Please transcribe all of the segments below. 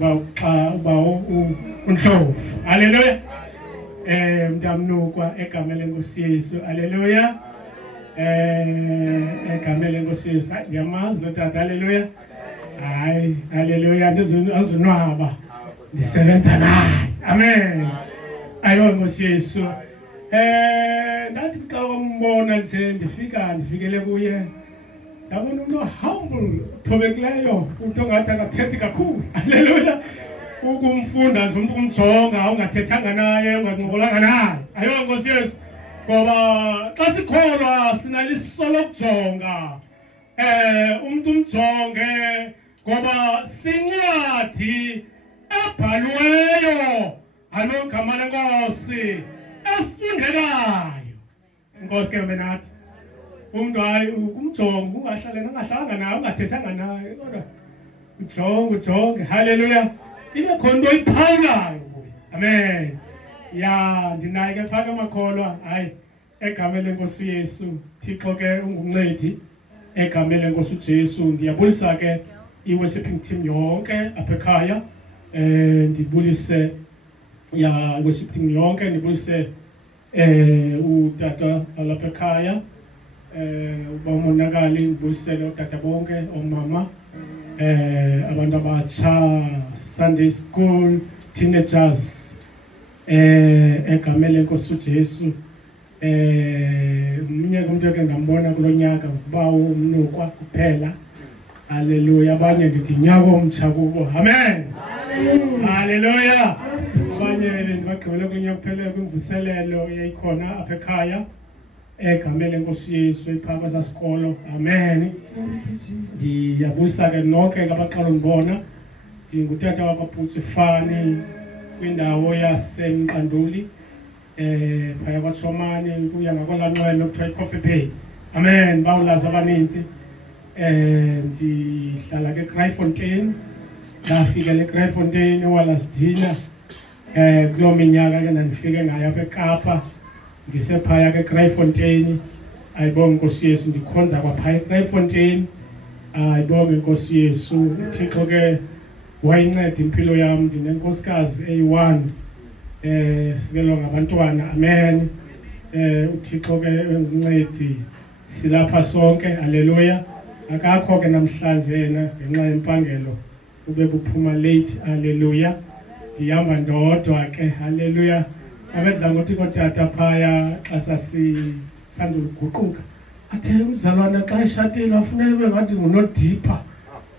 ba unhlofu. Hallelujah. Mntamnukwa egameni lenkosi Yesu. Hallelujah. Egameni lenkosi Yesu. Ngiyamazi lo tata. Hallelujah. Hayi, hallelujah. Ndizonwaba. Ndisebenza naye. Amen. Ayo nkosi Yesu. Ndathi xa umbona nje ndifikele kuye. Yabona umuntu humble, thobekileyo, umuntu ongathi akathethi kakhulu. Hallelujah. Ukumfunda nje umuntu kumjonga ungathethanga naye ungancokolanga naye. Ayo nkosi Yesu. Ngoba xa sikholwa sinaliso lokujonga. Umuntu umjonge ngoba sincwadi ebhalweyo alogama lenkosi efundekayo. Inkosi ke menathi umuntu hayi umjonga ungahlanga naye ungathethanga naye kodwa ujonge. Hallelujah. Ibe khona into iphawulayo kuye. Amen. Ya ndinaye ke phaka amakholwa hayi egameni lenkosi Yesu. Thixo ke ungumncedi egameni lenkosi uJesu. Ndiyabulisa ke i-worshiping team yonke apha ekhaya. Ndibulise ya worshiping yonke, ndibulise utata lapha ekhaya. Uba umonakali ndibuyisele utata bonke, omama, abantu abatsha, Sunday school, teenagers, egameni lenkosi uJesu. Mnye umuntu eke ndambona kulo nyaka ukuba umnukwa kuphela. Hallelujah. Abanye ndithi nyaka omtsha kubo. Amen. Hallelujah. Abanye ndibagqibele kunyaka kuphela kwimvuselelo yayikhona apha ekhaya. Egameni lenkosi Yesu iphaa kwesasikolo. Amen. Ndiyabulisa ke nonke abaqala undibona. Ndingutata wakwaBhutsi Fani kwindawo yaseMqanduli. Phaya kwaTshomani kuya ngakwaLanxwele okuthiwa iCoffee Bay. Amen. Bawulazi abaninzi. Ndihlala ke Kraaifontein. Ndafika le Kraaifontein eWallasdina. Kuloo minyaka ke ndandifike ngayo apha eKapa. Ndisephaya ke Kraaifontein. Ayibonge inkosi Yesu ndikhonza kwaphaya eKraaifontein. Ayibonge inkosi Yesu. uThixo ke wayinceda impilo yam. Ndinenkosikazi eyi-1. Sikelwa ngabantwana. Amen. uThixo ke engumncedi. Silapha sonke. Hallelujah. Akakho ke namhlanje yena ngenxa yempangelo ube buphuma late. Hallelujah. Ndihamba ndodwa ke. Hallelujah. Abedla ngothi kotata phaya xa sasisanduluguquka athe umzalwana xa eshatile afuneka ube ngathi ngunodipha.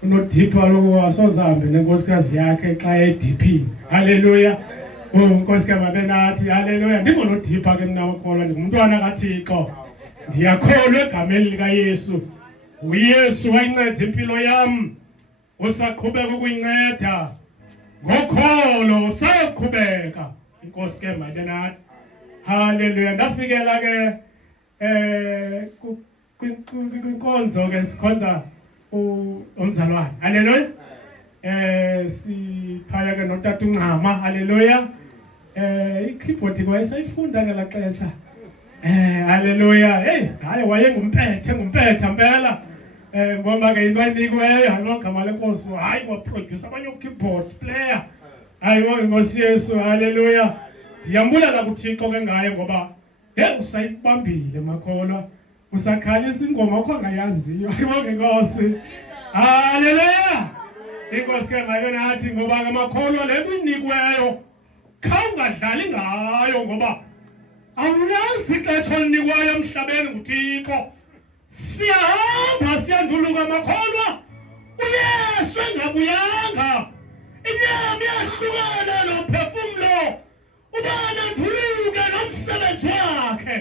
Unodipha lo asozahambe nenkosikazi yakhe xa ediphini. Hallelujah. Inkosi mabenathi. Hallelujah. Ndingonodipha ke mna wakholwa ndingumntwana kaThixo. Ndiyakholwa egameni likaYesu. uYesu wayinceda impilo yam. Usaqhubeka ukuyinceda. Ngokholo usaqhubeka. Inkosi ke mabenathi. Hallelujah. Ndafikela ke kwinkonzo ke sikhonza umzalwane. Hallelujah. Siphaya ke notata uNcama. Hallelujah. I-keyboard wayesayifunda ngela xesha. Hallelujah. Hey, hayi wayengumpethe mpela. Ngoba ke into ayinikiweyo ngogama lenkosi hayi waproduce abanye keyboard player. Hayi inkosi Yesu. Hallelujah. Ndiyambulela kuThixo ke ngaye ngoba usayibambile makholwa. Usakhalisa ingoma akho ngayaziyo. Ayibonge inkosi. Hallelujah. Inkosi ke mabenathi ngoba ngamakholwa le kunikweyo khawungadlali ngayo ngoba awulazi ixesha olinikwayo emhlabeni nguThixo. Siyahamba siyanduluka makholwa. uYesu engabuyanga. Inyama iyahlukana nomphefumulo. Ubani anduluke nomsebenzi wakhe.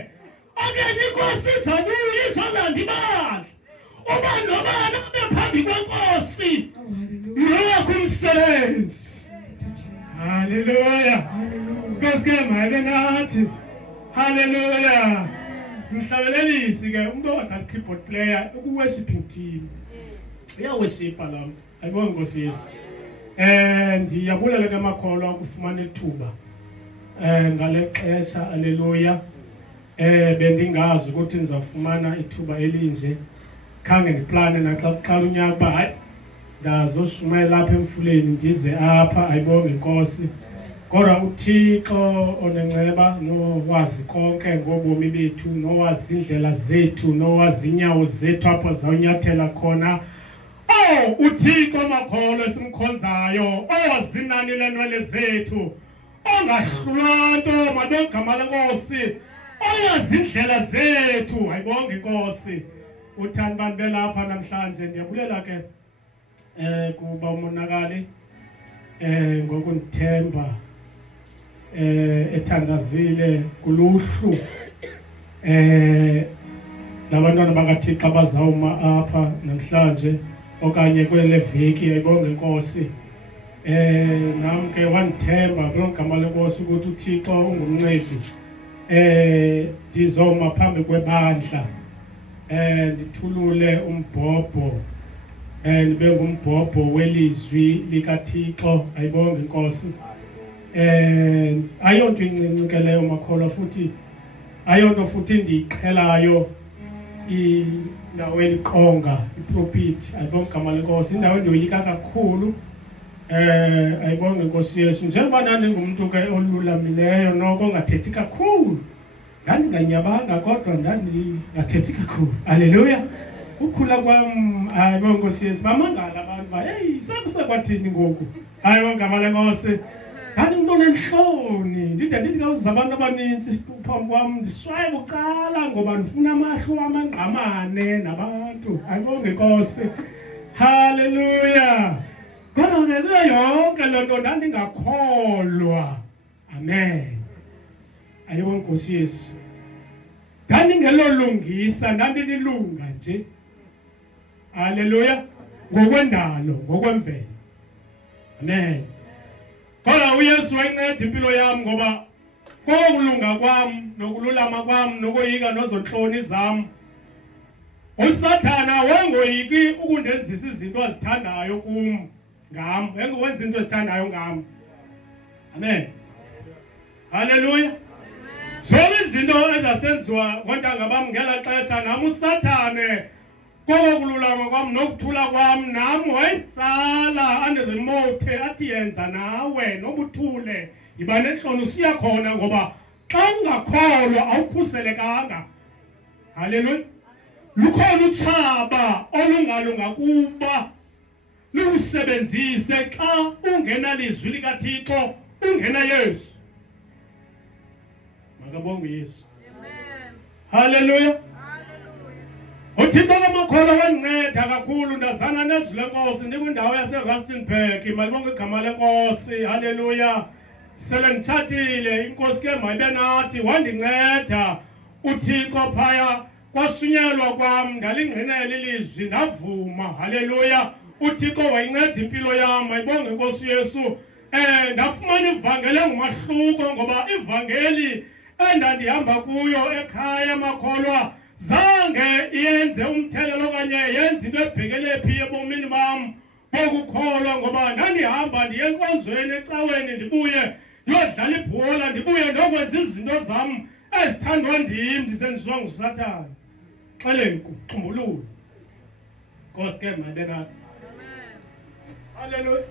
Okanye inkosi izabuya izolanda imali. Ubani nobani abe phambi kwenkosi. Lokhu umsebenzi. Hallelujah. Inkosi ke mabenathi. Hallelujah. Mhlabelelisi ke umuntu odlala keyboard player ku-worshiping team. Uyaworshipa la mntu. Ayibonge inkosi Yesu. Ndiyabulela ke makholwa ukufumana ithuba. Ngale xesha. Hallelujah. Bendingazi ukuthi ndizafumana ithuba elinje. Khange ndiplane naxa kuqala unyaka uba hayi ndazoshumayela lapha emfuleni ndize apha ayibonge inkosi kodwa uThixo onenceba nowazi konke ngobomi bethu nowazi indlela zethu nowazi inyawo zethu apho zawunyathela khona uThixo makholo esimkhonzayo owazi inani lenwele zethu ongahlulwa nto madogama lenkosi owazi indlela zethu ayibonge inkosi uthanda abantu belapha namhlanje ndiyabulela ke kuba umonakali ngokundithemba ethandazile kuluhlu labantwana bakaThixo abazawuma apha namhlanje okanye kwele veki ayibonge inkosi nam ke wandithemba ngegama lenkosi ukuthi uThixo ungumncedi ndizoma phambi kwebandla ndithulule umbhobho ndibe ngumbhobho welizwi likaThixo ayibonge inkosi ayonto incinci ke leyo makholwa futhi ayonto futhi ndiyiqhelayo indawo eliqonga iprofit ayibonge igama lenkosi indawo endoyika kakhulu ayibonge inkosi Yesu njengoba ndingumuntu ke olulamileyo noko ongathethi kakhulu ndandinganyabanga kodwa ndandingathethi kakhulu haleluya ukhula kwam ayibonge inkosi Yesu bamangala abantu ba hey sakusakwathini ngoku ayibonge igama lenkosi ndandingibona enhloni ndithi kawuza abantu abaninzi phambi kwam ndiswaye bucala ngoba ndifuna amahlo amangqamane nabantu ayibonge inkosi haleluya kodwa ke kuyo yonke loo nto ndandingakholwa amen ayibonge inkosi Yesu ndandingelolungisa ndandililunga nje haleluya ngokwendalo ngokwemvelo amen kodwa uYesu wayinceda impilo yami ngoba kokulunga kwami nokululama kwami nokoyika nozonhloni zami uSathana wengoyiki ukundenzisa izinto azithandayo kum ngami wengowenza into ezithandayo ngami amen haleluya zonke izinto ezasenziwa ngontanga bami ngela xesha nami uSathane kokululama kwami nokuthula kwami nami wayitsala andizimothe athi yenza nawe nobuthule yiba nenhloni usiya khona ngoba xa ungakholwa awukhuselekanga haleluya lukhona utshaba olungalunga kuba lusebenzise xa ungena lizwi likaThixo ungena Yesu makabonge Yesu amen haleluya uThixo kamakholwa wandinceda kakhulu ndazana nezwi lenkosi ndikwindawo yaseRustenburg malibonge igama lenkosi haleluya sele nditshatile inkosi ke mayibe nathi wandinceda uThixo phaya kwashunyelwa kwam ndalingqinela ilizwi ndavuma haleluya uThixo wayinceda impilo yami ayibonge inkosi Yesu ndafumana ivangeli engumahluko ngoba ivangeli endandihamba kuyo ekhaya makholwa zange yenze umthelelo okanye yenze into ebhekele phi ebomini bam bokukholwa ngoba ndandihamba ndiye enkonzweni ecaweni ndibuye ndiyodlala ibhola ndibuye ndokwenza izinto zam ezithandwa ndim ndisenziwa nguSathane xelenku xumbululo Nkosi ke mabengathi haleluya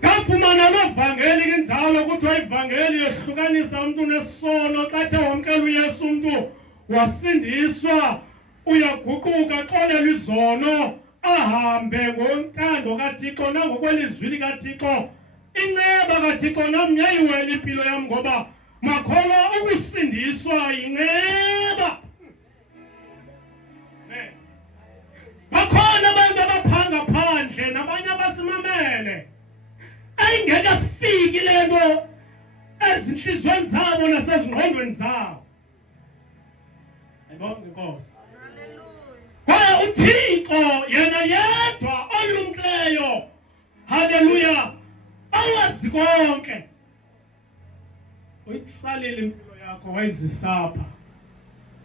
ngafumana amavangeli kinjalo kuthiwa ivangeli yehlukanisa umuntu nesono xa ethe wamkela uYesu umuntu wasindiswa uyaguquka xolelwa izono ahambe ngontando kaThixo nangokwelizwi likaThixo inceba kaThixo nami yayiwela impilo yami ngoba makholwa ukusindiswa inceba bakhona abantu abaphanga phandle nabanye abasimamele ayingekafiki lento ezinhlizweni zabo nasezingqondweni zabo ayibonge inkosi haleluya uThixo yena yedwa olumkileyo haleluya awazi konke uyisalile impilo yakho wayizisapha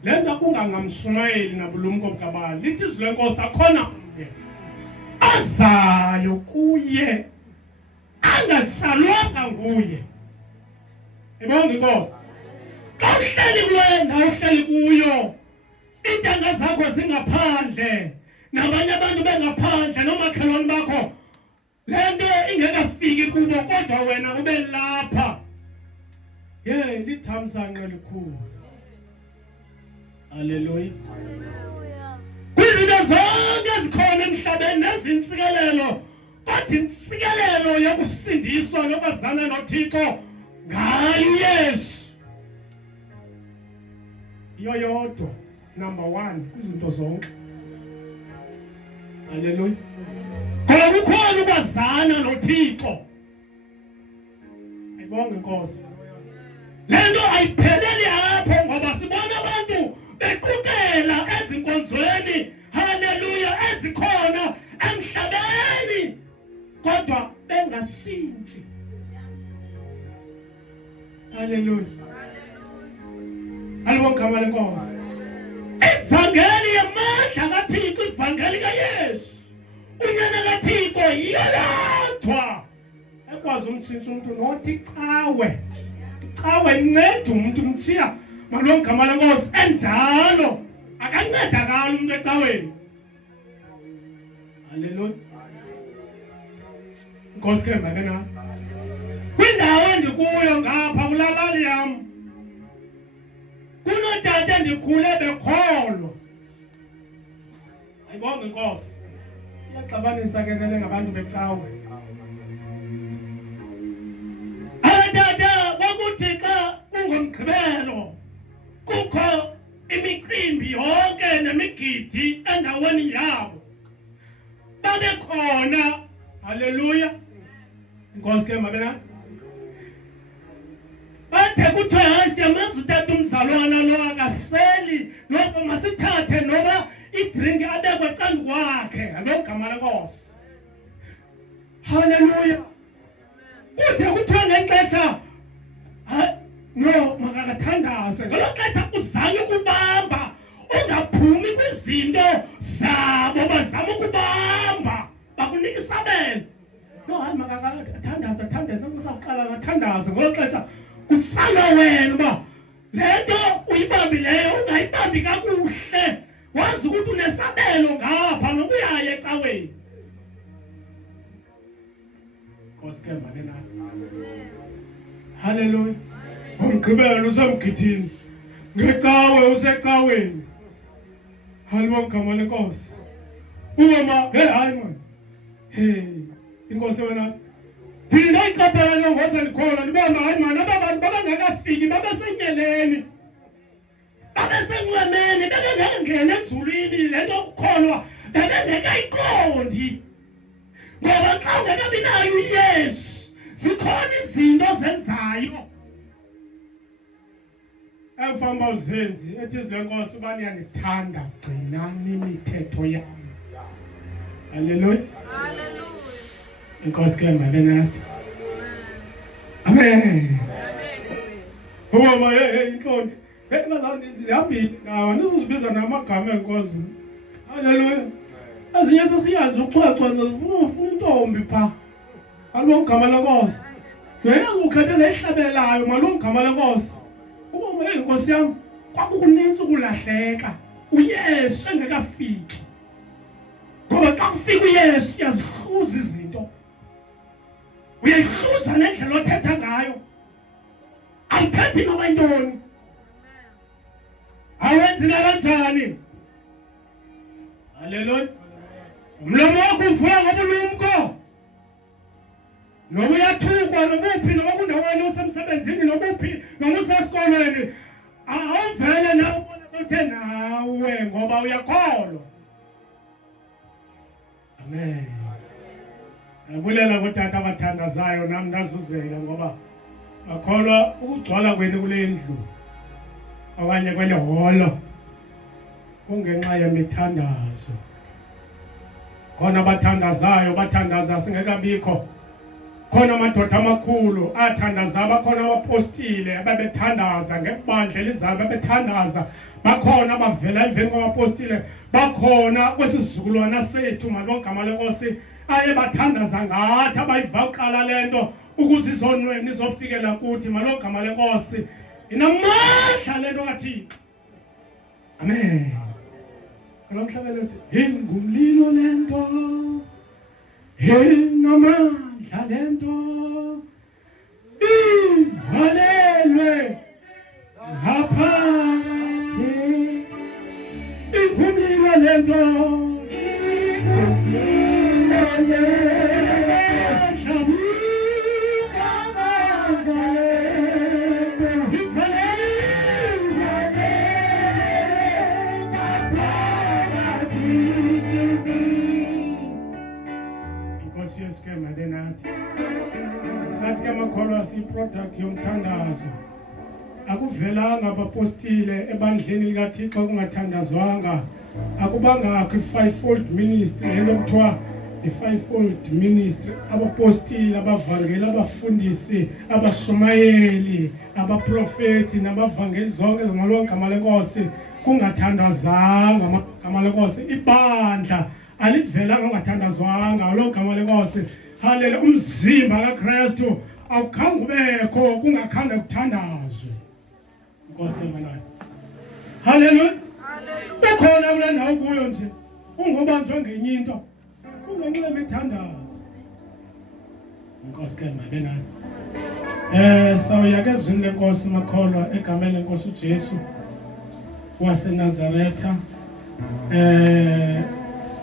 lento kungangamshumayeli nabulumko bukabani lithi izwi lenkosi akhona umntu azayo kuye angatsalwanga nguye ayibonge inkosi xa uhleli kule ndawo uhleli kuyo intanga zakho zingaphandle nabanye abantu bengaphandle nomakhelwane bakho lento ingekafiki kubo kodwa wena ube lapha lithamsanqa elikhulu. Haleluya. Kwizinto zonke ezikhona emhlabeni nezinsikelelo kodwa insikelelo yokusindiswa nokwazana noThixo ngayo Yesu yodwa number 1 izinto zonke. Haleluya. Ngoba kukhona ukwazana noThixo. Ayibonge Nkosi. Lento ayipheleli apho ngoba sibona abantu beqhubela ezinkonzweni haleluya ezikhona emhlabeni kodwa bengashintshi. Haleluya. Alibonge igama leNkosi. Ivangeli yamandla kaThixo, ivangeli kaYesu. Unyana kaThixo yalathwa. Ekwazi umtshintsha umuntu nothi cawe. Cawe incede umuntu umthiya malonke igama leNkosi enjalo. Akancedakala umuntu ecaweni. Haleluya. Nkosi ke mabena. Kwindawo endikuyo ngapha kulalali yami. Kunotata endikhule bekholwa. Ayibonge Nkosi. Iyaxabanisa ke nale ngabantu becawe. Abantata bokuthi xa ungomgqibelo kukho imicimbi yonke nemigidi endaweni yabo. Babekhona. Haleluya. Nkosi ke mabena. Bathe kuthiwa hayi siyamazi utata umzalwana lo akaseli noba masithathe noba idrink abekwe ecaleni kwakhe ngegama leNkosi. Haleluya. Kuthe kuthiwa ngexesha no makakathandaze ngalo xesha uzame ukubamba ungaphumi kwizinto zabo bazama ukubamba bakunika isabelo. No hayi makakathandaze nokusaqala ngathandaze ngalo xesha kusala wena uba lento uyibambileyo ungayibambi kakuhle wazi ukuthi unesabelo ngapha nokuyaya ecaweni. Nkosi ke mabena. Haleluya. Umgqibelo usemgidini ngecawe usecaweni. Halibonke igama leNkosi. Uma hayi man. Inkosi wena thina iqaphela nongoze likhona libamba hayi man abantu babangakafiki babesenyeleni. Babesenqemeni bengengena ejulwini lento ukukholwa bengekayiqondi. Ngoba xa ungekabi nayo uYesu zikhona izinto zenzayo. Emfamba uzenzi ethi izilenkosi ubani yanithanda gcinani imithetho yami. Haleluya. Haleluya. Inkosi ke mabenathi. Amen. Uma inhloni ngazange zihambile nawo nizozibiza namagama enkosi. Haleluya. Ezinye sesiyazi uxwexwa zifuna intombi pha. Alibonke igama leNkosi. Yena ukhethe ehlabelayo malungu igama leNkosi. Uma inkosi yami kwakukunintsi ukulahleka. uYesu engekafiki. Ngoba xa kufika uYesu yazihluza izinto. Uyayihluza nendlela othetha ngayo. Awuthethi noba yintoni. Awenzi kanjani? Haleluya. Umlomo wakho uvula ngobulumko. Noma uyathukwa nobuphi noma kundaweni usemsebenzini nobuphi noma usesikolweni awuvele nawe ubona ukuthi nawe ngoba uyakholwa. Amen. Abulela kuTata abathandazayo nami ndazuzela ngoba bakholwa ukugcwala kwenu kule ndlu okanye kwele holo kungenxa yemithandazo. Khona abathandazayo bathandaza singekabikho. Khona amadoda amakhulu athandaza abakhona abapostile ababethandaza ngebandla elizabo abethandaza bakhona abavela emveni kwabapostile bakhona kwesisizukulwana sethu malonke igama leNkosi aye bathandaza ngathi abayiva uqala lento ukuze izonweni izofikela kuthi malonke igama leNkosi inamandla lento kaThixo. Amen. Nomhlabelo uthi ingumlilo lento inamandla lento ivalelwe ngaphakathi iphumile lento Skema denathi sathi amakholwa siproduct yomthandazo akuvelanga abapostile ebandleni likaThixo kungathandazwanga akubangakho i-fivefold ministry lento kuthiwa i-fivefold ministry abapostile abavangeli abafundisi abashumayeli abaprofeti nabavangeli zonke ngologama lenkosi kungathandazwanga amagama lenkosi ibandla alivelanga ungathandazwanga ologama lenkosi haleluya umzimba kaKristu awukhange ubekho kungakhange kuthandazwe inkosi emanayo haleluya ukhona kule ndawo kuyo nje ungobanjwe ngenye into ungenxebe ithandazo inkosi ke mabenayo sawuya ezwini lenkosi makholwa egameni lenkosi uJesu waseNazaretha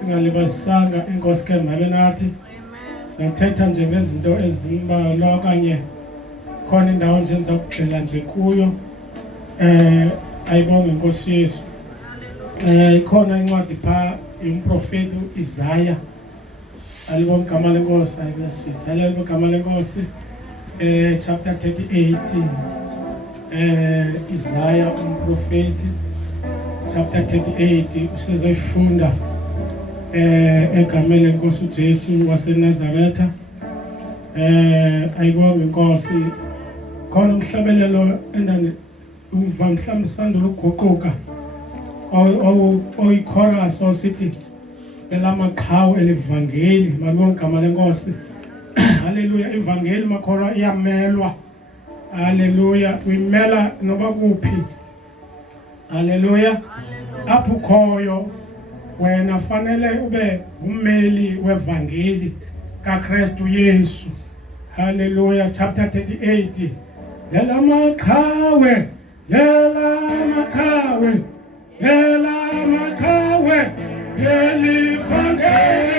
singalibasanga inkosi ke mabenathi sithetha nje ngezinto ezimbalwa kanye khona indawo nje nizakugxila nje kuyo ayibonge inkosi Yesu ikhona incwadi pha yomprofeti Isaya alibonge igama lenkosi ayibashisa alibonge igama lenkosi chapter 38 Isaya umprofeti chapter 38 usizoyifunda egameni lenkosi uJesu waseNazaretha ayibonge inkosi khona umhlabelelo endane uva mhlawumbe sandula ukuguquka oyichorus osithi elamaqhawe elivangeli malibonge igama lenkosi haleluya ivangeli makholwa iyamelwa haleluya uyimela noba kuphi haleluya apho khoyo wena fanele ube ummeli wevangeli kaKristu Yesu haleluya chapter 38 elamaqhawe elivangeli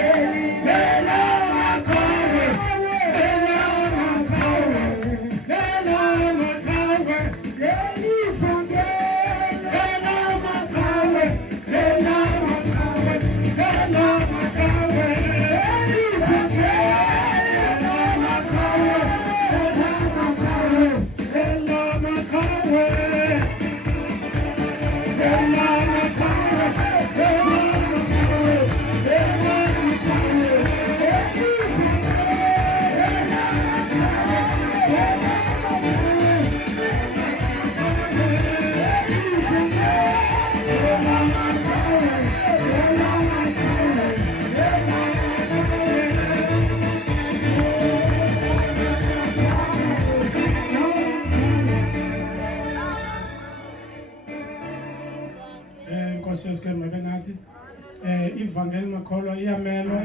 ivangeli makholwa iyamelwa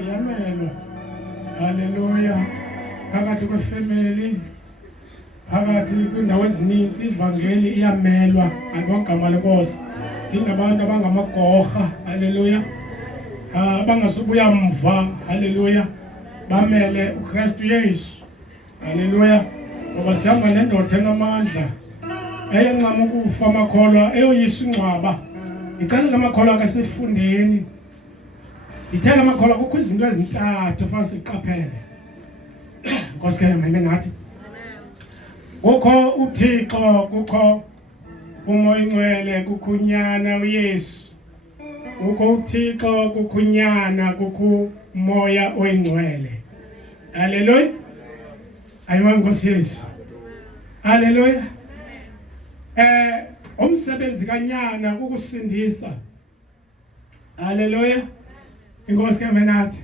haleluya phakathi kwefamily phakathi kwindawo ezininzi ivangeli iyamelwa ngokugama lenkosi dingabantu abangamagorha haleluya abangasubuya mva haleluya bamele uKristu Yesu haleluya ngoba sihamba nendoda enamandla eyencama ukufa amakholwa eyoyisa ingcwaba icala lamakholwa akasifundeni ithela amakholwa kukho izinto ezintathu fanele siqaphele Nkosi ke mime nathi kukho uThixo kukho umoya ingcwele kukho unyana uYesu kukho uThixo kukho unyana kukho umoya oyingcwele haleluya ayibonge Nkosi Yesu haleluya umsebenzi kanyana ukusindisa haleluya inkosi kemenathi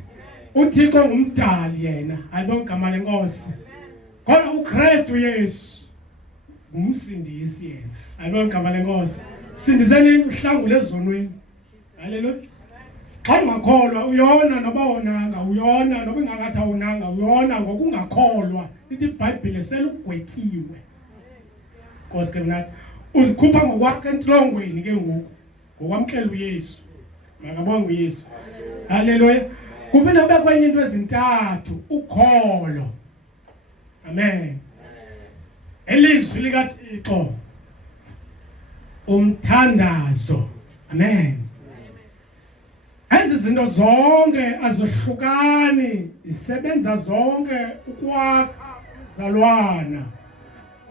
uThixo ngumdali yena ayibonge igama lenkosi kodwa uKristu Yesu ngumsindisi yena ayibonge igama lenkosi sindiseni uhlangule ezonweni haleluya xa ungakholwa uyona noba wonanga uyona noba ingakathi awunanga uyona ngokungakholwa ithi iBhayibhile selugwetyiwe Nkosi ke mna uzikhupha ngokwakhe entlongweni ke ngoku ngokwamkela uYesu makabonge uYesu haleluya kuphinde kube kwenye into ezintathu ukholo amen elizwi likaThixo umthandazo amen ezi zinto zonke azohlukani isebenza zonke ukwakha umzalwana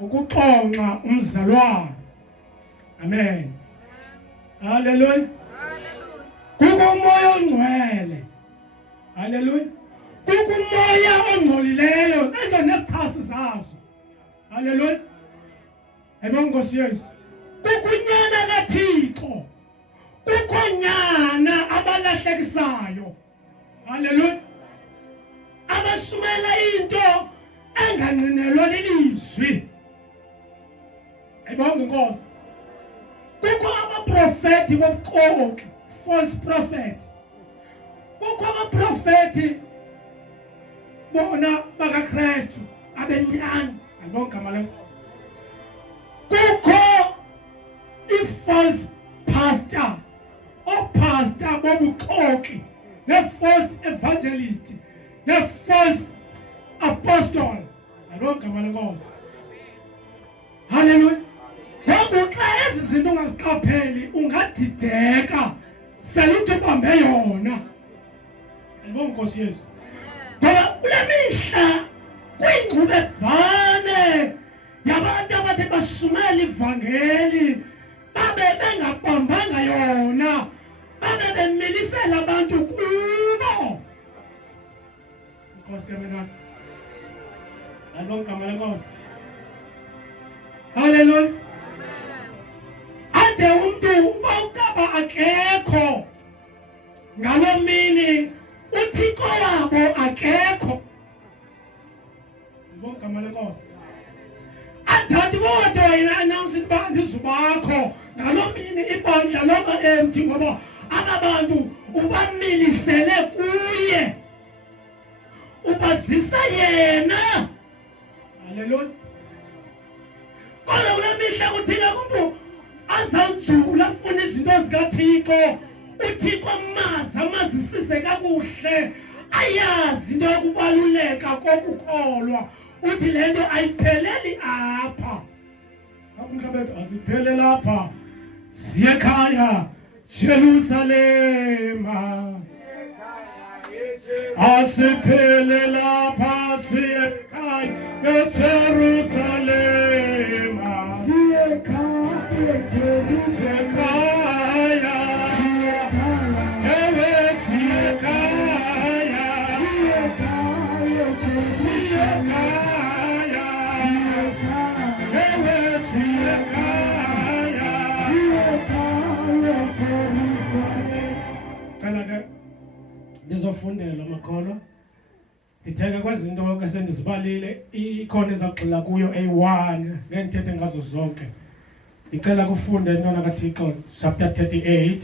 ukuxonxa umzalwana amen haleluya kukho umoya ongcwele haleluya kukho umoya ongcolileyo ento nesithasi zazo haleluya ayibonge Nkosi Yesu kukho unyana kaThixo kukho nyana abalahlekisayo haleluya abasumela into engangqinelwa lilizwi ayibonge Nkosi kukho abaprofeti bobuxoki false prophet kukho abaprofeti bona bakaKristu abenyani ayibonge igama lenkosi kukho i-false pastor pastor bobuxoki ne-false evangelist ne-false apostle ayibonge igama lenkosi haleluya ngoku xa ezi zinto ungaziqapheli ungadideka seluthi ubambe yona ayibonge Nkosi Yesu ngoba kule mihla kwingxubevane yabantu abathi basumela ivangeli babe bengabambanga yona babe bemilisela abantu kubo Nkosi yami ayibonge igama lenkosi haleluya ade umuntu bawucaba akekho ngalo mini uThixo wabo akekho ayibonge igama lenkosi adathi bodwa wena announce uba ndizubakho ngalo mini ibandla lonke empty ngoba abantu ubamilisele kuye ubazisa yena haleluya kodwa kule mihla kuthina umuntu azawujula afuna izinto zikaThixo uThixo amazisise kakuhle ayazi into yokubaluleka kokukholwa uthi lento ayipheleli apha Mhlabethu asiphelele lapha siye ekhaya Jerusalema asiphele lapha siye ekhaya Jerusalema siye ekhaya Jerusalema ewe siye ekhaya siye ekhaya ewe siye ekhaya cela ke ndizofundela amakholwa nditheka kwezinto ke sendizibalile ikhona ezagxila kuyo A1 ngenthethe ngazo zonke ngicela kufunde intwana kaThixo chapter 38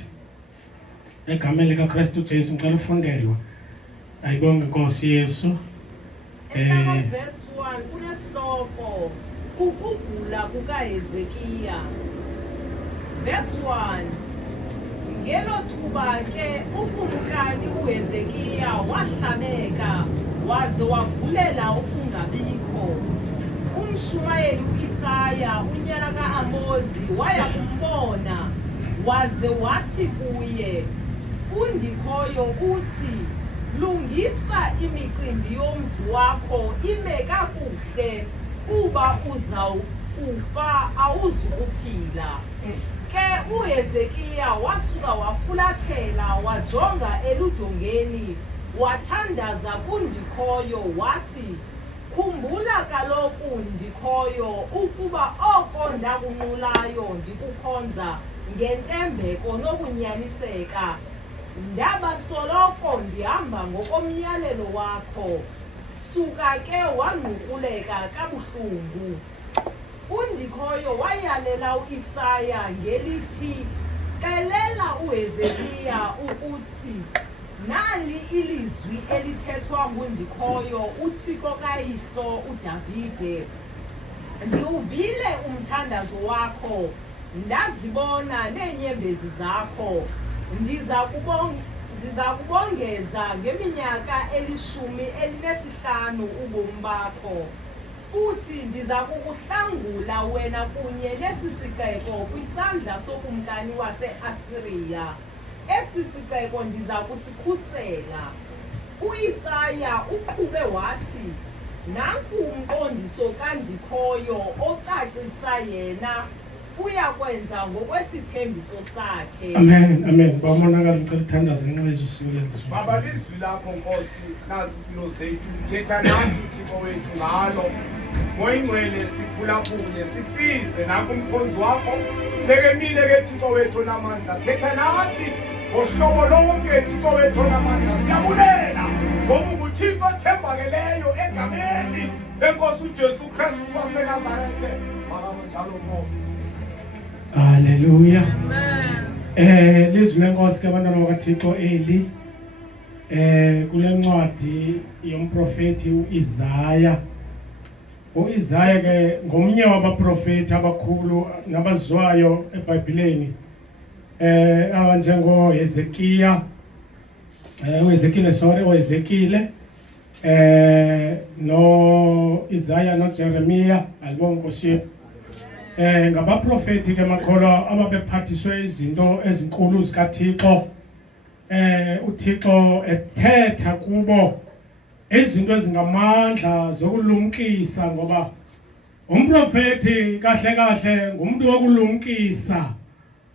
egameni likaKristu Jesu ngicela ufundelwa ayibonge Nkosi Yesu verse 1 kunehloko ukugula kukaHezekiya verse 1 ngelo thuba ke ukumkani uHezekiya wahlabeka waze wagulela ukungabikho umshumayeli uIsaya unyana kaAmozi waya kumbona waze wathi kuye undikhoyo uthi lungisa imicimbi yomzi wakho ime kakuhle kuba uzawufa awuzukuphila ke uHezekiya wasuka wafulathela wajonga eludongeni wathandaza kundikhoyo wathi khumbula kaloku ndikhoyo ukuba oko ndakunqulayo ndikukhonza ngentembeko nokunyaniseka ndaba soloko ndihamba ngokomyalelo wakho suka ke wangqukuleka kabuhlungu undikhoyo wayalela uIsaya ngelithi xelela uHezekiya ukuthi nali ilizwi elithethwa ngundikhoyo uThixo kayihlo uDavide. Ndiuvile umthandazo wakho, ndazibona neenyembezi zakho. Ndiza kubongeza ngeminyaka 15 ubomi bakho. Futhi ndiza kukuhlangula wena kunye nesi sixeko kwisandla sokumkani wase-Asiriya. Esi sixeko ndiza kusikhusela. UIsaya uqhube wathi, nanku umqondiso kandikhoyo ocacisa yena uyakwenza ngokwesithembiso sakhe. Amen, amen. Bamonakala ngicela uthandaze ngenxa yesuku lezizwe. Baba lizwi lakho Nkosi nazi impilo zethu thetha nathi Thixo wethu ngalo. Moyingcwele siphulaphule sisize nakho umkhonzi wakho sekemile ke Thixo wethu namandla thetha nathi ngohlobo lonke Thixo wethu namandla siyabulela ngoba uThixo othembakeleyo egameni lenkosi uJesu Kristu waseNazarethe makanjalo Nkosi. Hallelujah. Amen. Lizwi lenkosi ke abantwana bakaThixo eli kule ncwadi yomprofeti uIsaya. uIsaya ke ngomnye wabaprofeti abakhulu nabaziwayo eBhayibhelini. Abanjengo Hezekiya, uHezekile no Isaya no Jeremiya alibonke Nkosi. Ngabaprofeti ke makholwa ababephathiswe izinto ezinkulu zikaThixo. uThixo ethetha kubo izinto ezingamandla zokulumkisa ngoba umprofeti kahle ngumuntu wokulumkisa.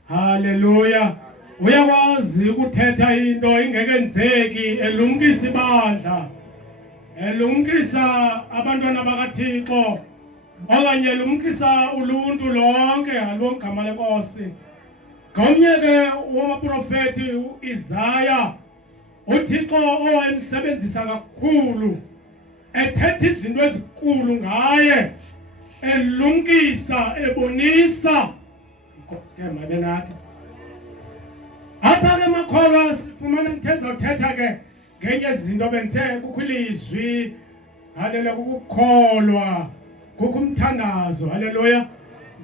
Haleluya. Uyakwazi ukuthetha into ingekenzeki elumkisa ibandla. Elumkisa abantwana bakaThixo. Okanye lumkisa uluntu lonke alongama lenkosi. Ngomnye ke wabaprofeti uIsaya uThixo owayemsebenzisa kakhulu ethetha izinto ezinkulu ngaye elumkisa ebonisa inkosi ke mabe nathi. Apha ke makholwa sifumana ngithetha ke ngenye izinto benthe kukhulizwi. Haleluya. Kukukholwa kukumthandazo. Haleluya.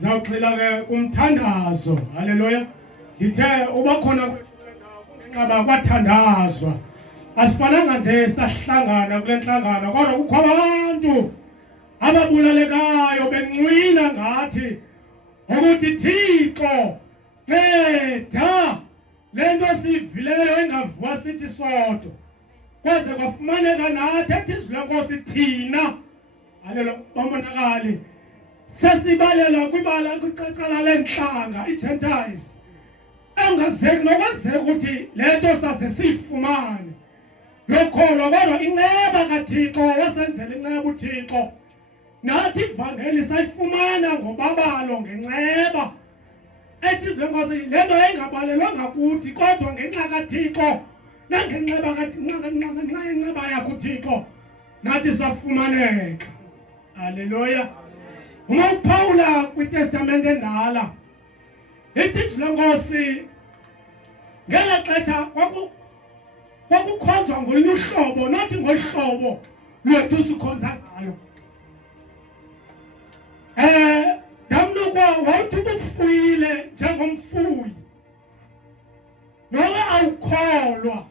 Zawuxila ke kumthandazo. Haleluya. Ngithe uba khona kungenxa kwathandazwa. Asifananga nje sahlangana kule nhlangano kodwa kukho abantu ababulalekayo bencwina ngathi ukuthi Thixo nceda lento sivileyo engavuka sithi sodwa. Kwaze kwafumaneka nathi ethi izwi lenkosi thina. Haleluya. Bamonakali sesibalela kwibala kwicala lenhlanga iGentiles engazeki nokwazeka ukuthi lento saze sifumane lokholwa kodwa inceba kaThixo wasenzela inceba uThixo nathi ivangeli sayifumana ngobabalo ngenceba ethi izwi lenkosi lento engabalelwanga kuthi kodwa ngenxa kaThixo nangenxeba ngenxa yakho uThixo nathi safumaneka. Haleluya. Uma uPaula kwiTestament endala ethi izwi lenkosi ngela xesha kwakukhonzwa ngolunye uhlobo nathi ngohlobo lwethu sikhonza ngalo. Damlukwa wawuthi ubufuyile njengomfuyi noba awukholwa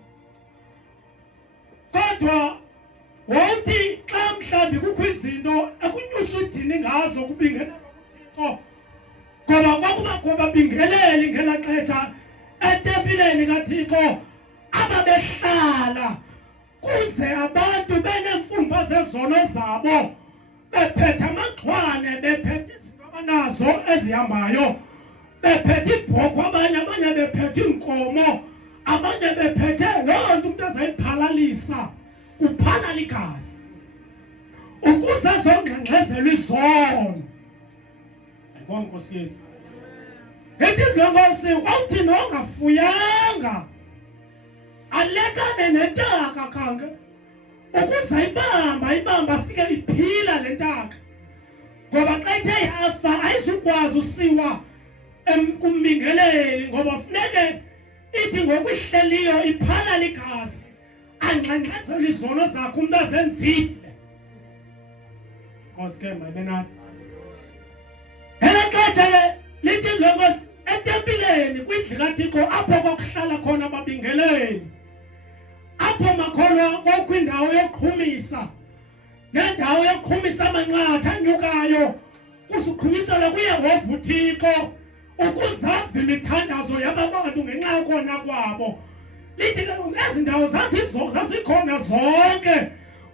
kodwa wawuthi xa mhlawumbi kukho izinto ekunyusa udini ngazo kubingelela kuThixo ngoba kwakubakho babingeleli ngela xesha etempileni kaThixo ababehlala kuze abantu benemfumba zezono zabo bephethe amaxhwane bephethe izinto abanazo ezihambayo bephethe ibhokhwe abanye bephethe inkomo abanye bephethe loo nto umuntu azayiphalalisa uphalala igazi ukuze zongxengxezelwa izono. Ayibona Nkosi Yesu. Ethi izwi lenkosi wawuthi nongafuyanga alekane nentaka khange ukuze ibamba afike iphila le ntaka ngoba xa ithe yafa ayizukwazi usiwa kumbingeleli ngoba funeke ithi ngokwihleliyo iphala ligazi angxengxezela izono zakho umuntu azenzile. Nkosi ke mabenathi xesha lithi longosi etempileni kwindlu kaThixo apho kokuhlala khona ababingeleli, apho makholwa kwakwindawo yokuqhumisa nendawo yokuqhumisa amanqatha anyukayo kusiqhumisela kuyehova uThixo ukuzava imithandazo yabantu ngenxa yokona kwabo. Lithi ezi ndawo zazikhona zonke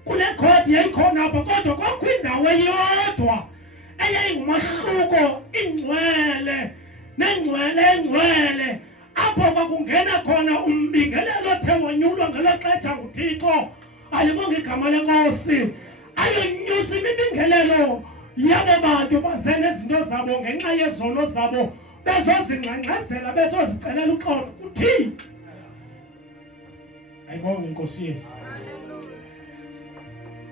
kule khodi yayikhona apha, kodwa kwakwindawo eyodwa eyayingumahluko ingcwele engcwele apho kwakungena khona umbingelelo othe wanyulwa ngelo xesha nguThixo, ayibonge igama lenkosi, ayonyusa imibingelelo yabo bantu baze nezinto zabo ngenxa yezono zabo bezozingxengxezela bezozicelela uxolo kuThixo. Ayibonge inkosi yethu.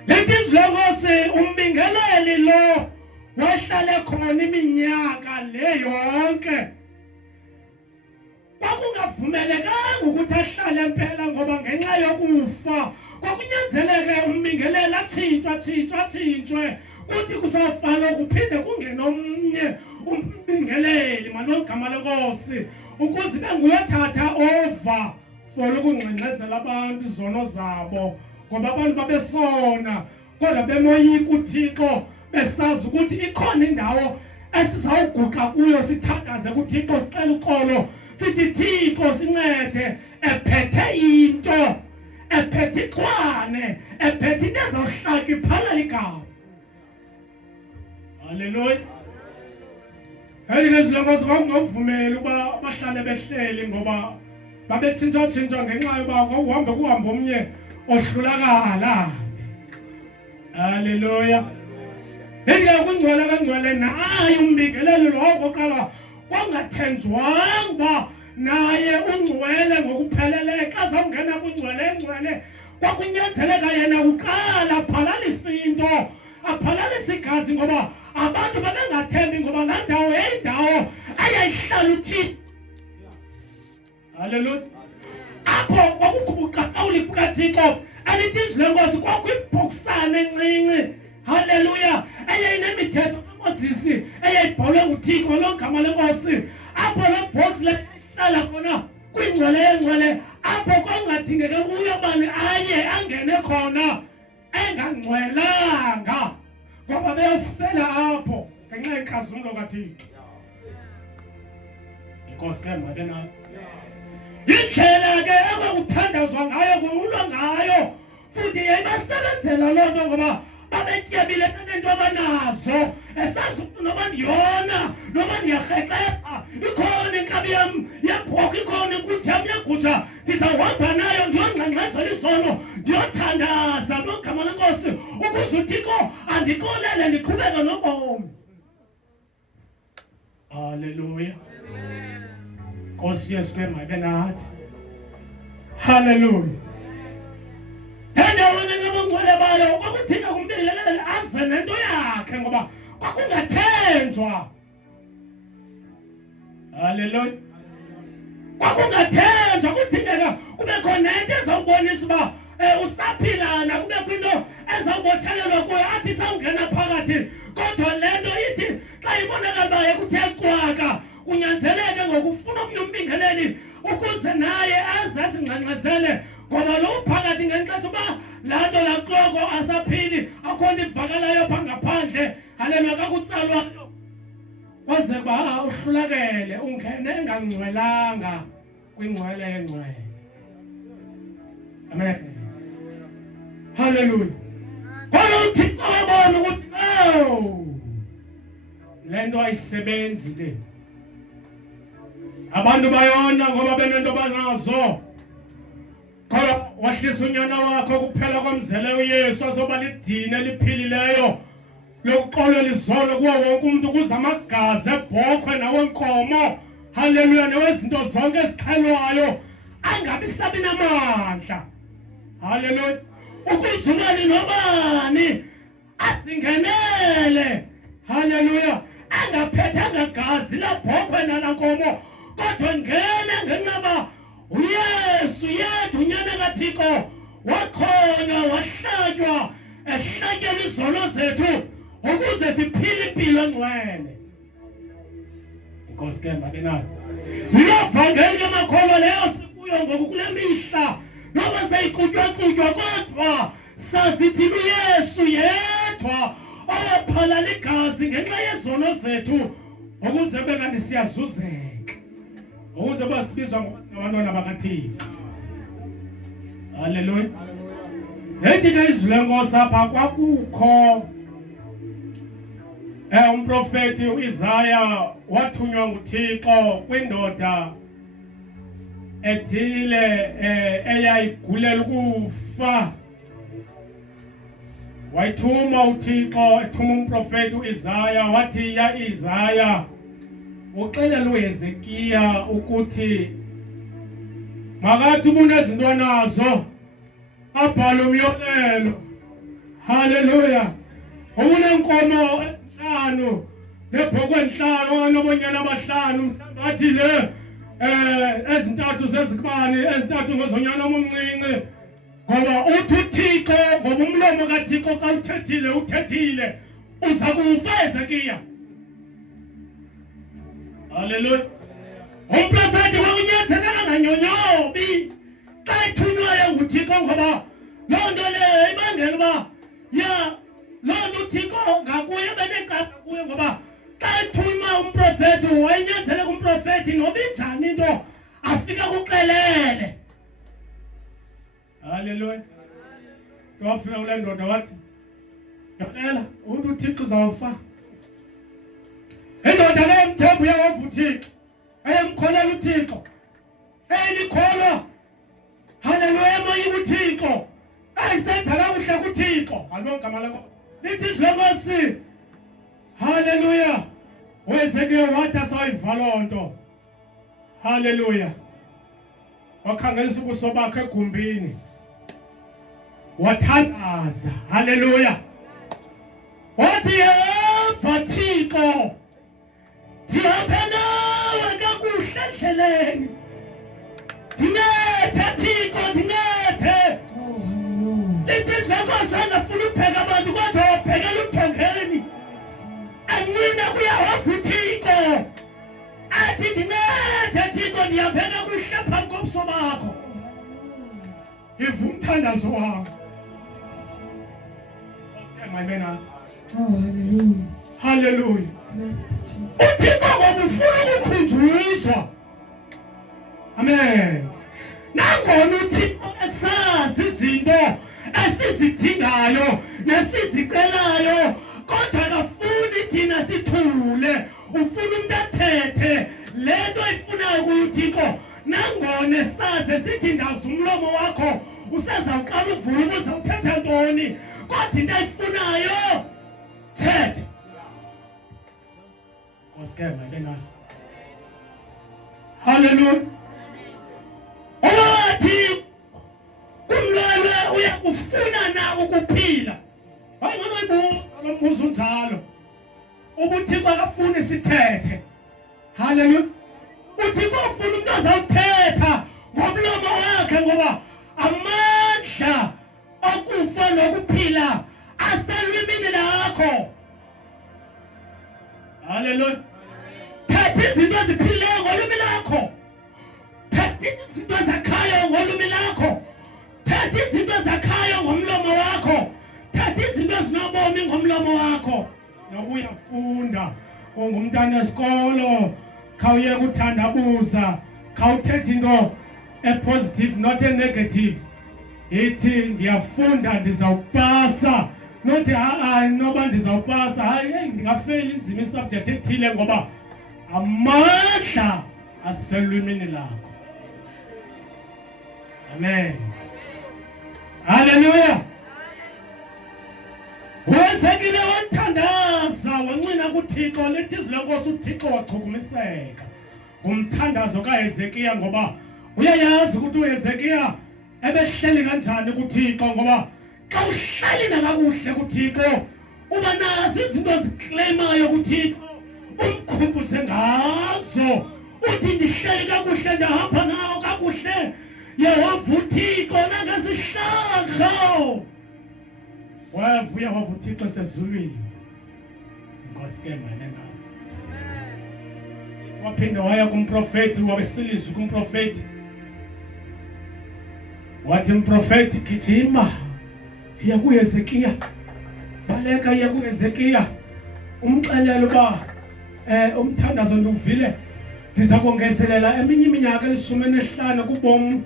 Lithi izilongosi umbingeleli lo wahlale khona iminyaka le yonke. Kwakungavumelekanga ukuthi ahlale impela ngoba ngenxa yokufa kwakunyanzeleke umbingeleli atshintshwe kuthi kusafana kuphinde kungenomnye umbingeleli manogama lenkosi ukuze benguyothatha over for ukungxengxezela abantu izono zabo, ngoba abantu babesona kodwa bemoyika uThixo besazi ukuthi ikhona indawo esizawuguqa kuyo sithandaze kuThixo sicela uxolo sithi Thixo sincede ephethe into ephethe iqwane ephethe into ezawuhlaka iphala ligama. Haleluya. Ngezilongozi kwakungavumeli ukuba bahlale behleli ngoba babetshintsha ngenxa yoba kuhambe omnye ohlulakala. Haleluya. Kwingcwele kangcwele naye umbingeleli lo okokuqala kwangathenjwanga naye ungcwele ngokupheleleyo. Xa zawungena kwingcwele engcwele kwakunyanzeleka yena uqala aphalalise into, aphalalise igazi ngoba abantu babengathembi ngoba laa ndawo yayindawo ayayihlala uThixo. Haleluya. Apho kwakukubuqaqawuli bukaThixo elithi izilongozi kwakwibhokisana encinci. Haleluya. Eyayinemithetho kaMoses eyayibhalwe nguThixo logama lenkosi. Apho lo box lehlala khona kwingcwele engcwele apho kwakungadingeka kuyo bani aye angene khona engangcwelanga ngoba beyofela apho ngenxa yenkazimulo kaThixo. Inkosi ke mabenathi indlela ke ekwakuthandazwa ngayo kunqulwa ngayo futhi yayibasebenzela loo nto ngoba babetyebile nento abanazo esazi ukuthi noba ndiyona noba ndiyarhexepha ikhona inkabi yam yebhokhwe ikhona inkuthi yam yagutsha ndizawuhamba nayo ndiyongxengxezela izono ndiyothandaza logama lenkosi ukuze uThixo andixolele ndiqhubeke nobomi. Haleluya. Nkosi Yesu ke mabenathi. Haleluya. Endaweni nabangcwele bayo kwakudinga umbingeleli aze nento yakhe ngoba kwakungathenjwa. Haleluya. Kwakungathenjwa kudingeka kube khona into ezawubonisa uba usaphilana, kube kwinto ezawubotshelelwa kuyo athi sawungena phakathi. Kodwa le nto ithi xa ibonakala uba yekuthe cwaka kunyanzeleke ngokufuna omnye umbingeleli ukuze naye azazingxengxezele ngoba lo phakathi ngenxesha uba laa nto lakloko asaphili akhona ivakalayo pha ngaphandle. Haleluya. Kakutsalwayo kwaze kuba uhlulakele ungene engangcwelanga kwingcwele yengcwele. Amen. Haleluya. Kodwa uThixo wabona ukuthi le nto ayisebenzi le. Abantu bayona ngoba benento banazo. Kodwa wahlisa unyana wakho kuphela kwamzele uYesu azoba lidini eliphilileyo lokuxolela izono kuwo wonke umuntu ukuze amagazi ebhokhwe nawenkomo. Haleluya. Newezinto zonke ezixhelwayo angabi sabi namandla. Haleluya. Ukuze ubani nobani azingenele. Haleluya. Angaphethanga gazi labhokhwe siphile impilo engcwele. Inkosi ke mabenalo. Iyavangeli kamakholwa leyo sikuyo ngoku kule mihla. Noma seyiqhutywa kodwa sazithi uYesu yedwa owaphalala igazi ngenxa yezono zethu ukuze bekanti siyazuzeka. Ukuze basibizwa ngabantwana bakaThixo. Haleluya. Lethi ke izwi lenkosi apha kwakukho umprofeti uIsaya wathunywa nguThixo kwindoda ethile eyayigulela ukufa. Wayithuma uThixo ethuma umprofeti uIsaya wathi ya Isaya uxelela uHezekiya ukuthi makathi unezinto anazo abhala umyolelo. Haleluya. Unenkomo 5 nebhokwe 5 nobonyana abahlanu bathi le ezintathu zezikubani ezintathu ngozonyana omncinci ngoba uthi uThixo ngoba umlomo kaThixo xa uthethile uza kufa Hezekiya. Haleluya. Umprofeti wakunyathela nganyonyobi xa ethunywayo nguThixo ngoba loo nto leyo ibangela uba ya loo nto uThixo ngakuye benecala kuye ngoba xa ethunywa umprofeti wayenyathele kumprofeti noba injani into afika kuxelele. Haleluya. Wafika kule ndoda wathi yalela uthi uThixo uzawufa. Indoda le mthembu yawavu uThixo eyemkholela uThixo elikholwa. Haleluya. Emoyeni uThixo ayisenza kakuhle kuThixo. Alo gama lakho lithi izwi lenkosi. Haleluya. uHezekiya wathi asayiva loo nto. Haleluya. Wakhangelisa ubuso bakhe egumbini wathandaza. Haleluya. Wathi yeva Thixo ndihambe nawe kakuhle endleleni. Ndincede Thixo ndincede. Lithi izwi lenkosi angafuna upheka abantu kodwa waphekela uthongeni. Anqina kuyawava uThixo athi ndincede Thixo ndihambe kakuhle phambi kobuso bakho. Iva umthandazo wami. Haleluya. Haleluya. uThixo ngoba ufuna ukukhunjuzwa. Amen. Nangona uThixo esazi izinto esizidingayo nesizicelayo kodwa akafuni thina sithule. Ufuna umuntu athethe lento ayifunayo kuThixo. Nangona esazi sithi ndazi umlomo wakho usezawuqala uvula ukuze uthethe ntoni kodwa into ayifunayo thetha. Nkosi mabena. Haleluya. Owathi kumlwelwe uyakufuna na ukuphila. Hayi ngonoyibuza lo mbuzo njalo. UThixo akafuni sithethe. Haleluya. uThixo ufuna umuntu azawuthetha ngomlomo wakhe ngoba amandla okufa nokuphila aselwimini lakho. Haleluya. Thetha izinto eziphileyo ngolwimi lakho. Thetha izinto ezakhayo ngolwimi lakho. Thetha izinto ezakhayo ngomlomo wakho. Thetha izinto ezinobomi ngomlomo wakho. Noba uyafunda ungumntana wesikolo khawuye kuthandabuza khawuthetha into positive not a negative. Ithi ndiyafunda ndizawupasa not noba ndizawupasa hayi ndingafeyila inzima isubject ethile ngoba amandla aselwimini lakho. Amen. Haleluya. uHezekiya wathandaza wancina kuThixo. Lithi izwi lenkosi uThixo wachukumiseka ngumthandazo kaHezekiya ngoba uyayazi ukuthi uHezekiya ebehleli kanjani kuThixo ngoba xa uhleli nakakuhle kuThixo uba nazo izinto eziclaimayo kuThixo umkhumbuze ngazo. Uthi ndihleli kakuhle ndahamba nawo kakuhle yehova uThixo nangasihlandlo. Wavuya wava uThixo sezulwini. maskema nengathi waphinda waya kumprofeti wabesilizwe kumprofeti wathi umprofeti gijima iya kuHezekiya baleka iya kuHezekiya umxelela uba umthandazo nduvile ndiza kongezelela eminye iminyaka 15 kubomu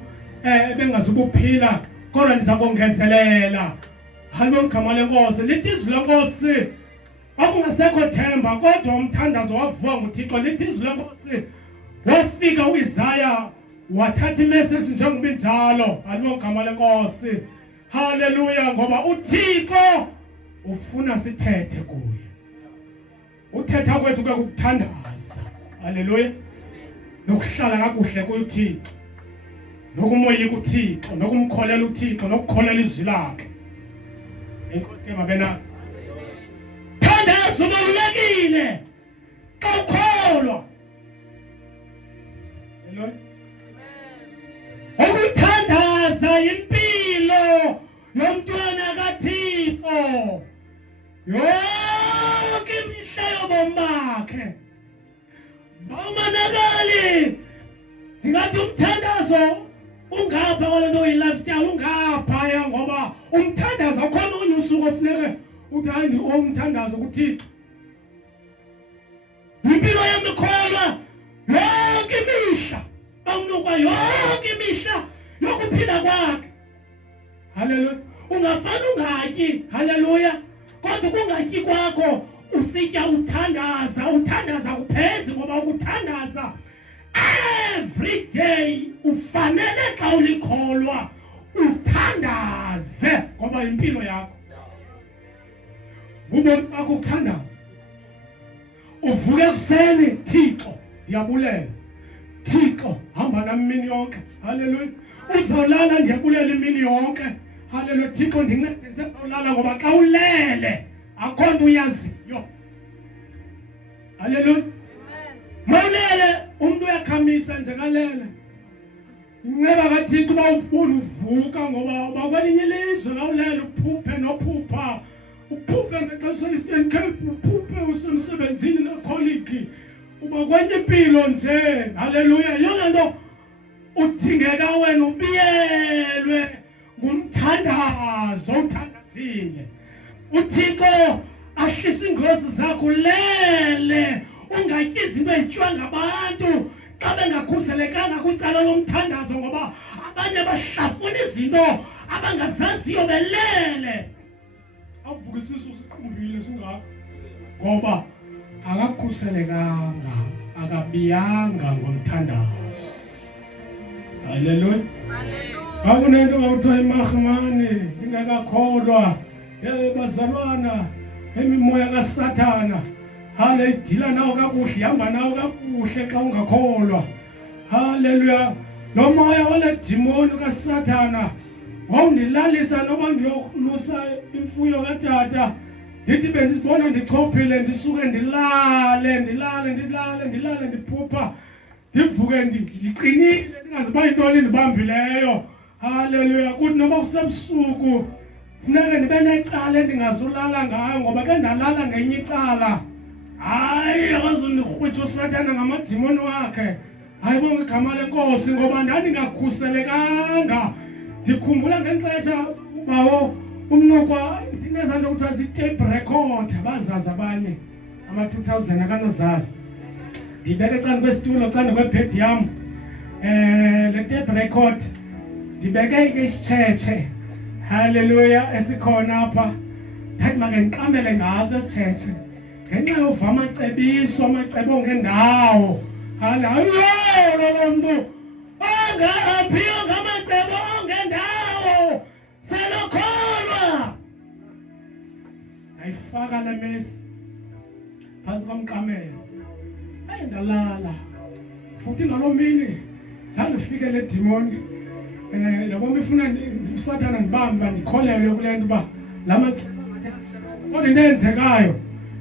bengazukuphila kodwa ndiza kongezelela hallo igama lenkosi lithi izwi lenkosi akungasekho themba kodwa umthandazo wavuka nguThixo lithi izwi lenkosi wafika uIsaya wathatha imessage njengoba injalo hallo igama lenkosi haleluya ngoba uThixo ufuna sithethe kuye uthetha kwethu kukuthandaza haleluya nokuhlala kakuhle kuThixo nokumoya kuThixo nokumkholela uThixo nokukholela izwi lakhe enkosi ke mabena thandaza ubalulekile xa ukholwa haleluya ukuthandaza impilo yomntwana kaThixo yonke imihla yobomi bakhe bawumanakali ndingathi umthandazo ungapha kwalento yi-lifestyle ungaphaya ngoba umthandazo akhona onye usuku ofuneke uthi hayi umthandazo kuThixo impilo yami ikholwa yonke imihla bawunikwa yonke imihla yokuphila kwakhe haleluya ungafana ungatyi haleluya kodwa kungatyi kwakho usitya uthandaza kuphezi ngoba ukuthandaza every day ufanele xa ulikholwa uthandaze ngoba impilo yakho ubomi bakho ukuthandaza uvuke ekuseni Thixo ndiyabulela Thixo hamba nami imini yonke haleluya uzolala ndiyabulela imini yonke haleluya Thixo ndincedise ulala ngoba xa ulele akho nto uyaziyo haleluya mawulele umuntu uyakhamisa nje kalele inceba kaThixo uba ufuna uvuka ngoba kwelinye ilizwe lawulele uphuphe nophupha uphuphe ngexesha le-Eastern Cape uphuphe usemsebenzini nekholigi uba kwenye impilo nje haleluya yona nto udingeka wena ubiyelwe ngumthandazo uthandazile uThixo ahlisa ingozi zakho ulele ungatyi izinto ezityiwa ngabantu xa bengakhuselekanga kwicala lomthandazo ngoba abanye bahlafuna izinto abangazaziyo belele avuka isisu siqumbile singaka ngoba akakhuselekanga akabiyanga ngomthandazo haleluya akunento ngawuthiwa imahmane ingakakholwa bazalwana emimoya kaSathana hale idila nawo kakuhle ihamba nawo kakuhle xa ungakholwa haleluya lo moya wale demoni kaSathana wawundilalisa noba ndiyolusa imfuyo kaTata ndithi bendizibona ndichophile ndisuke ndilale ndiphupha ndivuke ndiqinile ndingaziba yintoni ndibambileyo haleluya kuthi noba kusebusuku funeka ndibe necala endingazulala ngayo ngoba ke ndalala ngenye icala hayi akazundirhwitha uSathana ngamadimoni wakhe hayi bonke igama lenkosi ngoba ndandingakhuselekanga ndikhumbula ngexesha bawo umnokwa ndinezaa nto kuthiwa zii-tape record bazazi abanye ama-2000 akanozazi ndibeke ecani kwesitulo cani kwebhedi yam le tape record ndibeke ke isitshetshe haleluya esikhona apha ndathi make ndiqamele ngaso esitshetshe ngenxa yova amacebo ngendawo haleluya lo mntu ongaphiyo ngamacebo ongendawo selokholwa ayifaka le mesi phantsi komqamelo ndalala futhi ngaloo mini zandifike le dimoni yabo ifuna uSathana ndibamba ndikholelwe kule nto uba la macebo kodwa into eyenzekayo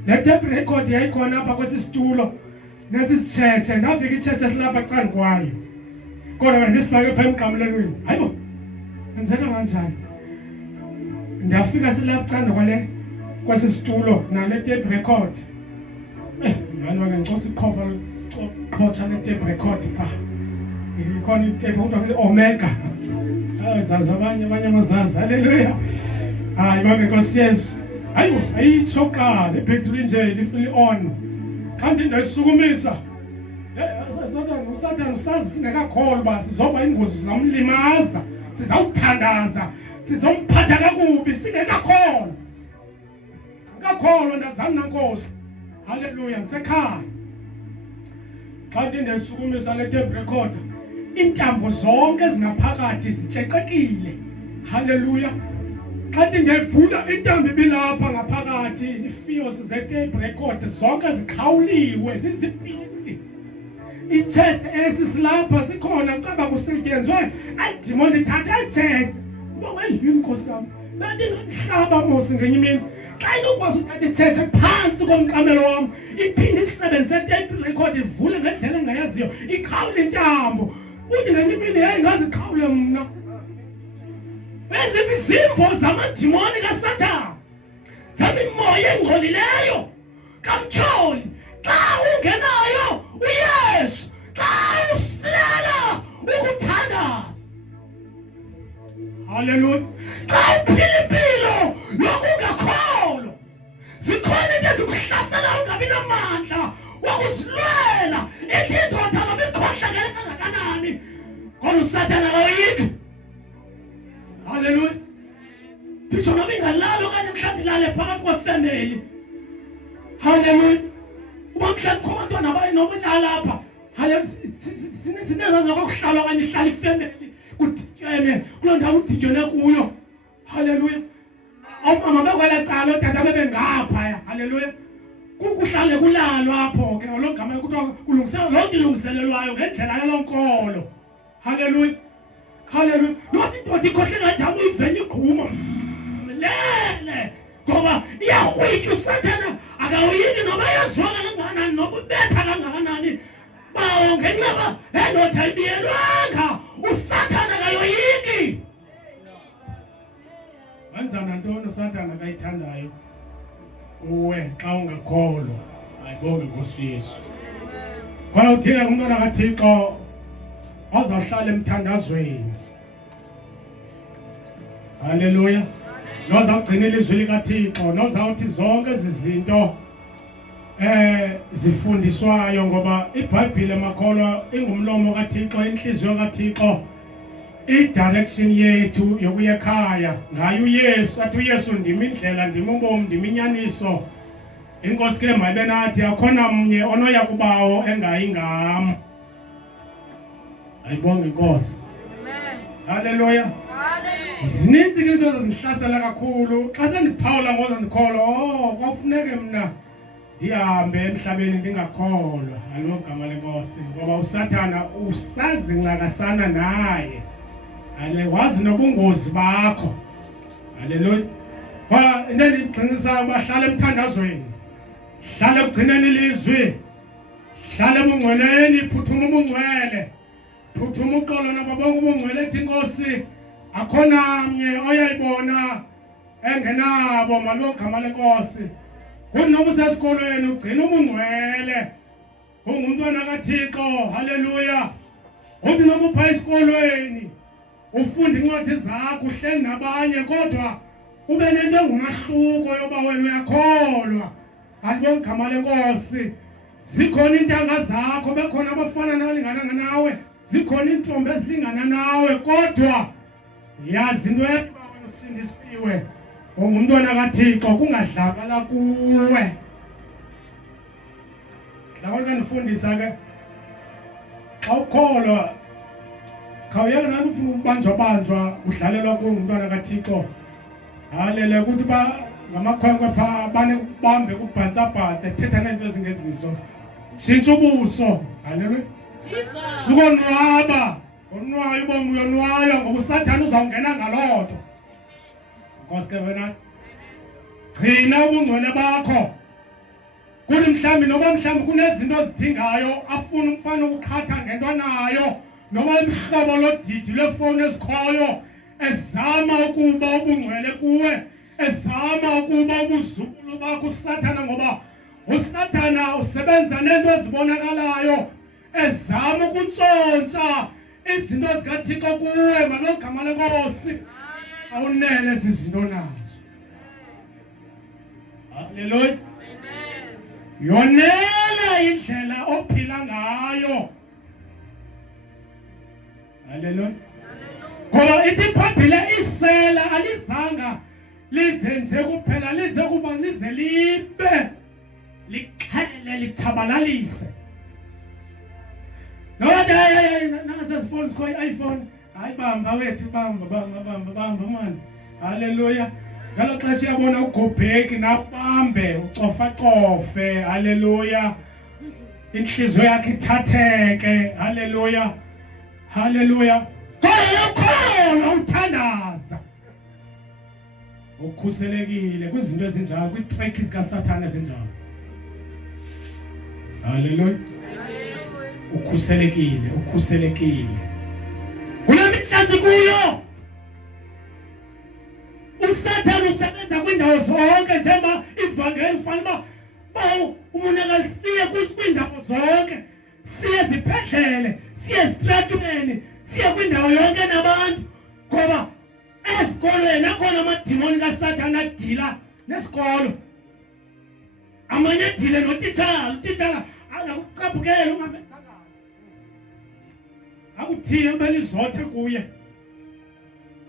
le tape record yayikhona apha kwesi situlo nesi sitshetshe ndafika isitshetshe silapha cani kwayo kodwa ndisifake phaa emqamlelweni hayibo enzeka kanjani ndafika silapha cani kwesi situlo nale tape record Manje ngicela ikhofa qhotsha le tape record pha. Ikhona itape kuthiwa Omega. Zazi abanye amazazi. Haleluya. Hayi bonke Nkosi Yesu. Hayibo, ayitshoka le battery nje li on. Kanti ndisukumisa. Usathane usazi singekakholwa uba sizoba ingozi sizamlimaza, sizawuthandaza, sizomphatha kakubi singekakholwa. Ngakholwa ndazana naNkosi. Haleluya, ngisekhaya. Xa ndisukumisa le tape recorder, intambo zonke ezingaphakathi zitshekekile. Haleluya. Xa ndivula intambo ebilapha ngaphakathi, ifios ze-tape record zonke zikhawuliwe zizipisi. Isitshethe esi silapha sikhona caba kusetyenzwe ayidimoni ithatha isitshethe. Uba wayini Nkosi yami, bendingamhlaba mosi ngenye imini. Xa inokwazi uthatha isitshethe phantsi komqamelo wam, iphinde isebenzise tape record ivule ngendlela engayaziyo, ikhawule intambo. Uthi ngenye imini yayingazikhawule mna. Bezimizimbo zamadimoni kaSathane, zamimoya engcolileyo kamtsholi. Xa ungenayo uYesu, xa usilela ukuthandaza. Haleluya. Xa uphila impilo yokungakholwa, zikhona into ezikuhlasela ungabi namandla wokusilwela. Ithi indoda noba ikhohlakele kangakanani, kodwa uSathane akayoyiki. Haleluya. Nditsho noba ingalali okanye mhlawumbi ilale phakathi kwefemeli. Haleluya. Uba mhlawumbi kho abantwana bayinokulala apha. Haleluya. Sinezazo kokuhlala okanye ihlala ifemeli kudityene kuloo ndawo udityene kuyo. Haleluya. Omama bekwela cala ootata bebengaphaya. Haleluya. Kuhlale kulalwa apho ke ngolo gama kuthiwa kulungiselwa lonke ilungiselelwayo ngendlela yalonkolo. Haleluya. Haleluya. Noba indoda ikhohle kanjani uyivenya igquma lele, ngoba iyarhwitya uSathane akawuyini noba yazwa kangakanani noba ubetha kangakanani. Bawo ngenxeba lendoda ayibiyelwanga, uSathane akayoyiki. Wenza nantoni uSathane akayithandayo uwe xa ungakholwa? Ayibonge Nkosi Yesu. Kodwa udinga umntwana kaThixo ozawuhlala emthandazweni. Haleluya. Nozawugcina ilizwi likaThixo, nozawuthi zonke ezi zinto zifundiswayo, ngoba iBhayibhile makholwa ingumlomo kaThixo, inhliziyo kaThixo, i-direction yethu yokuya ekhaya. Ngayo uYesu athi uYesu ndimi indlela, ndimi ubomi, ndimi inyaniso. Inkosi ke mayibe nathi, akho namnye onoya kubawo engayi ngam. Ayibonge Inkosi. Amen. Haleluya. Zininzi ke izinto ezihlasela kakhulu. Xa sendiphawula ngoza ndikholwa, kwafuneke mna ndihambe emhlabeni ndingakholwa. Alo gama leNkosi, ngoba uSathane usazincakasana naye. Wazi nobungozi bakho. Haleluya. Kwa into endiyigxinisa bahlala emthandazweni, hlala ekugcineni ilizwi, hlala ebungcweleni, phuthuma ubungcwele, phuthuma uxolo nabo bonke ubungcwele. Ethi Inkosi akho namnye oyayibona engenabo malo gama leNkosi. Kuthi noma usesikolweni ugcina ubungcwele, ungumntwana kaThixo. Haleluya. Uthi noma upha esikolweni ufunda incwadi zakho, uhleli nabanye, kodwa ube nento engumahluko yoba wena uyakholwa. Alibonge igama leNkosi. Zikhona iintanga zakho, bekhona abafana nabalingana nawe, zikhona iintombi ezilingana nawe, kodwa yazi into yokuba wena usindisiwe, ungumntwana kaThixo, kungadlakala kuwe. Ndakho ndifundisa ke, xa ukholwa khawuyeka nani ufuna ukubanjwa udlalelwa kuwe ngumntwana kaThixo. Halele ukuthi ba ngamakhwenkwe pha banekubambe kubhantsabhantsa ethetha neento ezingezizo. Tshintsha ubuso. Haleluya. Sukonwaba. Unwayo ubomi uyonwaya ngoba uSathane uzawungena ngaloo nto. Nkosi ke wena gcina ubungcwele bakho. Kuthi mhlawumbi noba mhlawumbi kunezinto ozidingayo, afuna umfana ukuqhatha ngento anayo, noba imhlobo lodidi lwefowuni ezikhoyo, ezama ukuba ubungcwele kuwe, ezama ukuba ubuzukulu bakho uSathane, ngoba uSathana usebenza nento ezibonakalayo ezama ukuntshontsha izinto zikaThixo kuwe ngalogama lenkosi awunene izinto nazo. Haleluya. Yonela indlela ophila ngayo. Haleluya. Ngoba ithi iBhayibhile isela alizanga lize nje kuphela lize kuba lize libe likhele lithabalalise. No nasa sifoni sikho iPhone hayi bamba wethu bamba man. Haleluya. Ngalo xesha yabona ugobheki nabambe ucofa cofe. Haleluya. Inhliziyo yakhe ithatheke. Haleluya. Haleluya. Khona uthandaza. Ukhuselekile kwizinto ezinjalo kwi-trick zikaSathane ezinjalo. Haleluya. Ukhuselekile, ukhuselekile. Kule mihla sikuyo uSathane usebenza kwindawo zonke njengoba ivangeli fanele umonakalisie kwindawo zonke. Siye ezibhedlele, siye ezitratweni, siye kwindawo yonke nabantu ngoba esikolweni akhona amadimoni kaSathane adila nesikolo. Amanye adile notitshala angakucaphukela ungabenzanga. Akuthini kumele izothe kuye.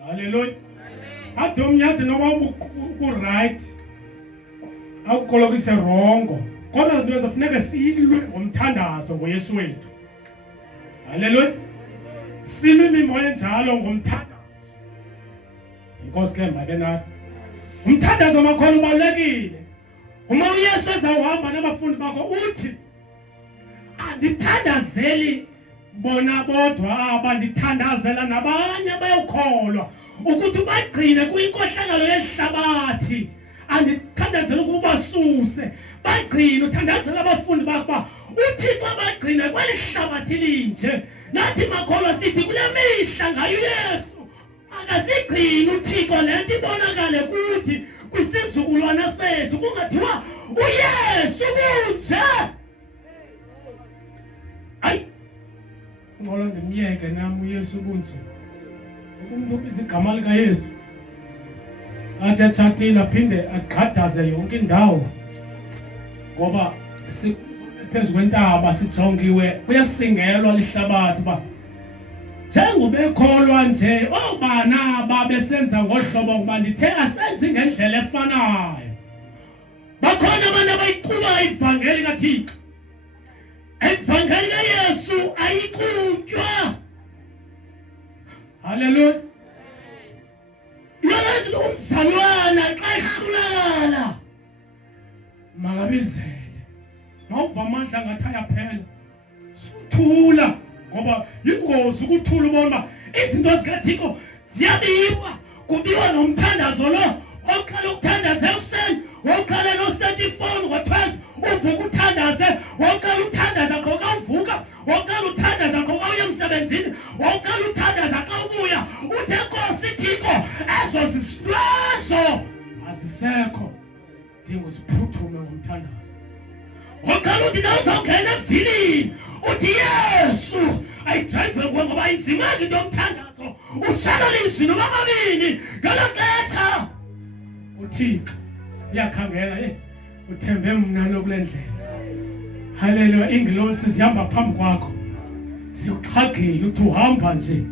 Haleluya. Ade umnyadi noma ku-right awukolokise rongo kodwa izinto ezifuneka silwe ngomthandazo ngoYesu wethu. Haleluya. Silwe imimoya enjalo ngomthandazo. Inkosi ke mabe nathi. Umthandazo makhona ubalulekile. Uma uYesu ezawuhamba nabafundi bakho uthi andithandazeli bona bodwa aba ndithandazela nabanye abayokholwa ukuthi bagcine kuyinkohlakalo yehlabathi. Andithandazela ukuba basuse bagcine uthandazela abafundi bakho uThixo bagcine kwelihlabathi linje. Nathi makholwa sithi kule mihla ngayo uYesu akasigcine uThixo lento ibonakale kuthi kwisizukulwana sethu kungathiwa uYesu kunje. Ay ngolo ngimyeke nami uYesu kunje. Umuntu ubiza igama likaYesu athi atshatile aphinde agqadaze yonke indawo ngoba phezu kwentaba sijongiwe kuyasingelwa lihlabathi ba njengoba ekholwa nje obana babesenza ngohlobo ngoba ndithe asenzi ngendlela efanayo. Bakhona abantu abayiqhuba ivangeli kaThixo. Ivangeli kaYesu ayiqhutywa. Haleluya. Yazi umzalwana xa ehlulakala makabizele. Mawuva amandla ngathi ayaphela. Suthula ngoba ingozi ukuthula ubona izinto zikaThixo ziyabiwa. Kubiwa nomthandazo lo. Oqala ukuthandaza ekuseni, oqala no-set ifoni ngo-12 uvuka uthandaze, oqala uthandaza ngoba uvuka, oqala uthandaza ngoba uya emsebenzini, oqala uthandaza xa ubuya. Uthe Nkosi Thixo ezo zisiphaso azisekho. Dingo siphuthume ngomthandazo. Oqala uthi nawuzongena evilini uthi Yesu ayidrayive kuwe ngoba inzima into yomthandazo. Ushalala izino bababini ngalo xesha uThixo uyakhangela uthembe mna kule ndlela. Haleluya. Ingilosi zihamba phambi kwakho sikuxhagile uthi uhamba nje.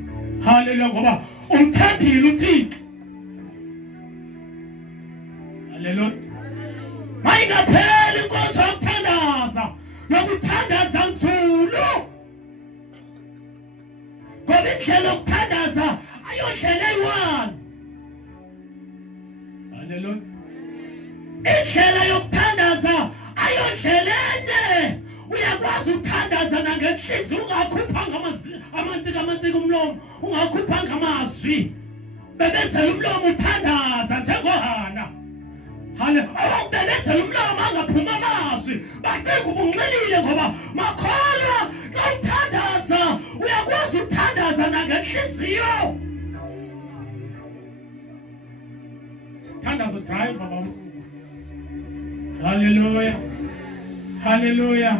Haleluya ngoba umthembile uThixo. Haleluya. Mayingapheli inkonzo yokuthandaza nokuthandaza nzulu ngoba indlela yokuthandaza ayondlela eyi-one. Haleluya. Indlela yokuthandaza ayondlela enye. Uyakwazi ukuthandaza nangenhliziyo ungakhuphanga amantsika umlomo, ungakhuphanga amazwi. Bebezela umlomo uthandaza njengoHana. Awubelezela umlomo angaphuma amazwi. Bacinga ubunxilile ngoba makholwa xa uthandaza uyakwazi ukuthandaza nangenhliziyo. Thandaza driver bam. Haleluya. Hallelujah.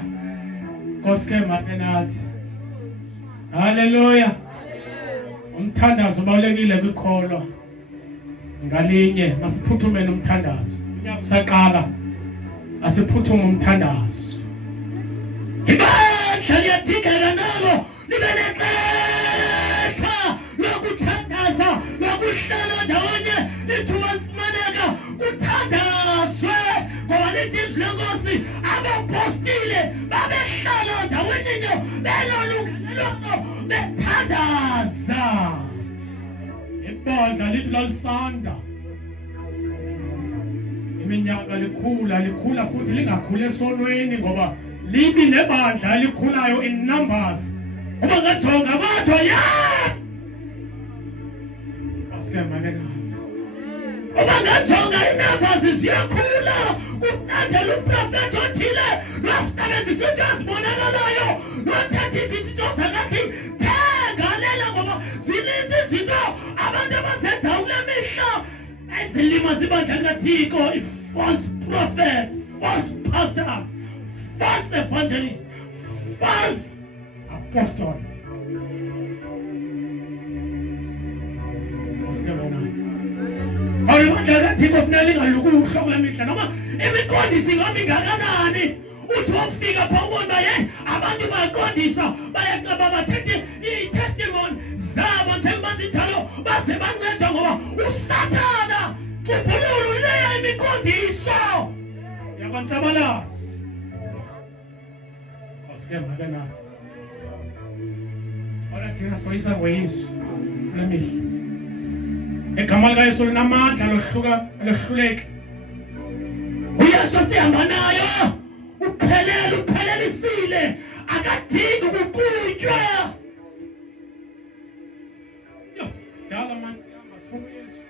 Koske makenathi. Hallelujah. Umthandazo ubalekile kwikholwa. Ngalinye masiphuthume nomthandazo. Unyaka usaqala. Asiphuthume umthandazo. Ibandla liyathikela nalo libe nexesha lokuthandaza lokuhlala ndawonye lithuba lifumaneka kuthandazwe ngoba lithi izwi lenkosi abapostile babehlala ndaweni nyo belolungelelo bethandaza. Ibandla lithi lalisanda iminyaka likhula futhi lingakhuli esonweni ngoba libi nebandla elikhulayo in numbers. Uma ngajonga kodwa ya Aske makenathi. Uma ngajonga inumbers ziyakhula kulandela umprofeti othile losebenzisa into ezibonakalayo lothatha izinto zakathi thengalela ngoba zininzi izinto abantu abazenza kule mihla ezilima zibandla likaThixo. False prophet, false pastors, false evangelists, false apostles. Awubandla kaThixo kufanele lingalukuhla kule mihla noma imiqondisi ngoba ingakanani uthi wofika pha ubona abantu bayaqondisa bayaqaba bathethe i-testimony zabo njengoba zinjalo baze banceda ngoba uSathana ubululu leyo imiqondiso yakwantsabala. Koske makenathi. Ora thina soyisa ngoyisu kule mihla. Egama likaYesu linamandla lohluleka. uYesu sihamba nayo uphelelisile akadingi ukuqhutywa. Yo dala manje sihamba sifuna uYesu.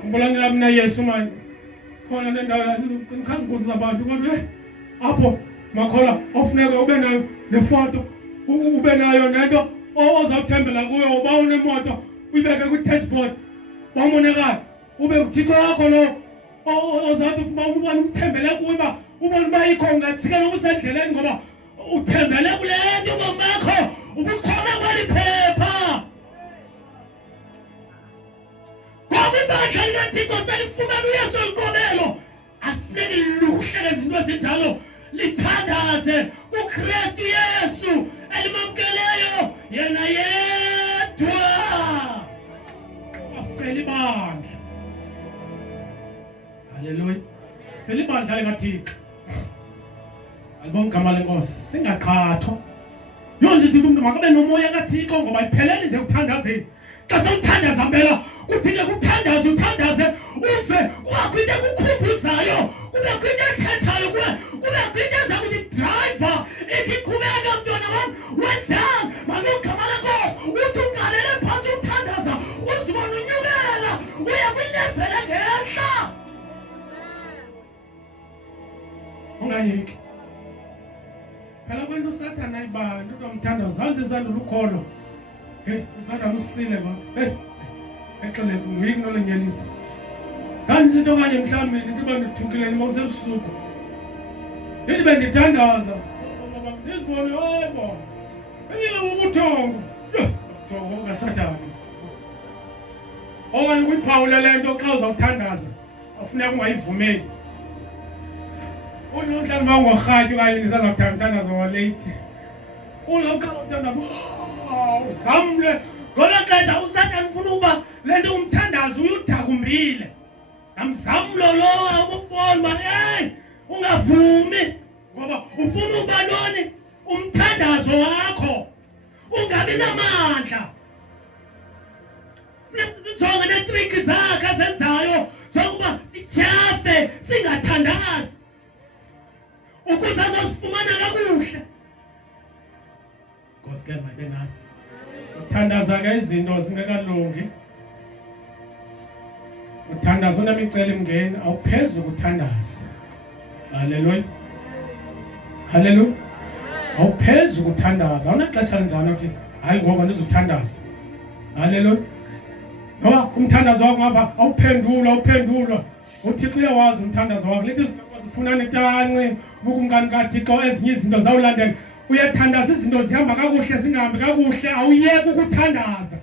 Khumbula ngilapha na Yesu manje khona le ndawo ngichaza ukuthi abantu kodwa apho Wakhala ofuneka ube nayo nefoto ube nayo nento ozawuthembela kuyo uba unemoto uyibeke ku-dashboard wamonekala ube uThixo wakho lo ozathi ufuna ubone umthembele kuyo uba ubone uba ikho ungathika noma usendleleni ngoba uthembele kule nto ubomi bakho ubukhona kweli phepha. Ngoba ibandla likaThixo selifumana uYesu oliqobelo afuneki luhle izinto ezinjalo lithandaze uKristu Yesu elimamkeleyo yena yedwa afeli bandla. Haleluya. Selibandla likaThixo alibonga igama lenkosi singaqhathwa yonke izinto umuntu makabe nomoya kaThixo ngoba iphelele nje ukuthandazeni. Xa sewuthandaza impela kudinga ukuthandaza uthandaze uve kubakho into ekukhumbuzayo kubekho into ethethayo kubekho into eza kuthi driver ithi qhubeka mntwana wami wedang mamugama lenkosi uthi ugalele phansi uthandaza uzibona unyukela uya kwilevele ngehla. Ungayeki phela kwento uSathane ayibani uthi umthandaza anje zandula ukholo uzanda usile ba exele ngiyignolengiyelisa kanti into kanye mhlawumbe into bandithukile noma kusebusuku ndithi bendithandaza ndizibone hayibo engike ubuthongo ubuthongo kaSathane okanye kuyiphawule le nto xa uzawuthandaza afuneka ungayivumeli unomhlawumbe bangorhatyi okanye nisazawuthandaza walate ulawuqala uthandaza uzamle ngoba xesha uSathane ufuna uba le nto umthandazo uyudakumbile namzamlo lowo ukubona uba ungavumi ngoba ufuna uba loni umthandazo wakho ungabi namandla. Sijonge netriki zakhe azenzayo zokuba sijafe singathandazi ukuze azosifumana kakuhle. Koske makenathi uthandaza ke izinto zingakalungi uthandaza unemicelimngeni awuphezulu ukuthandaza. Haleluya. Haleluya. Awuphezulu ukuthandaza awunaxesha njani uthi hayi ngoba ndizothandaza. Haleluya. Ngoba umthandazo wakho ngava awuphendula uThixo uyawazi umthandazo wakho lethi izinto ufuna netanci ukumkani kaThixo ezinye izinto zawulandela uyathandaza izinto zihamba kakuhle zingahambi kakuhle awuyeki ukuthandaza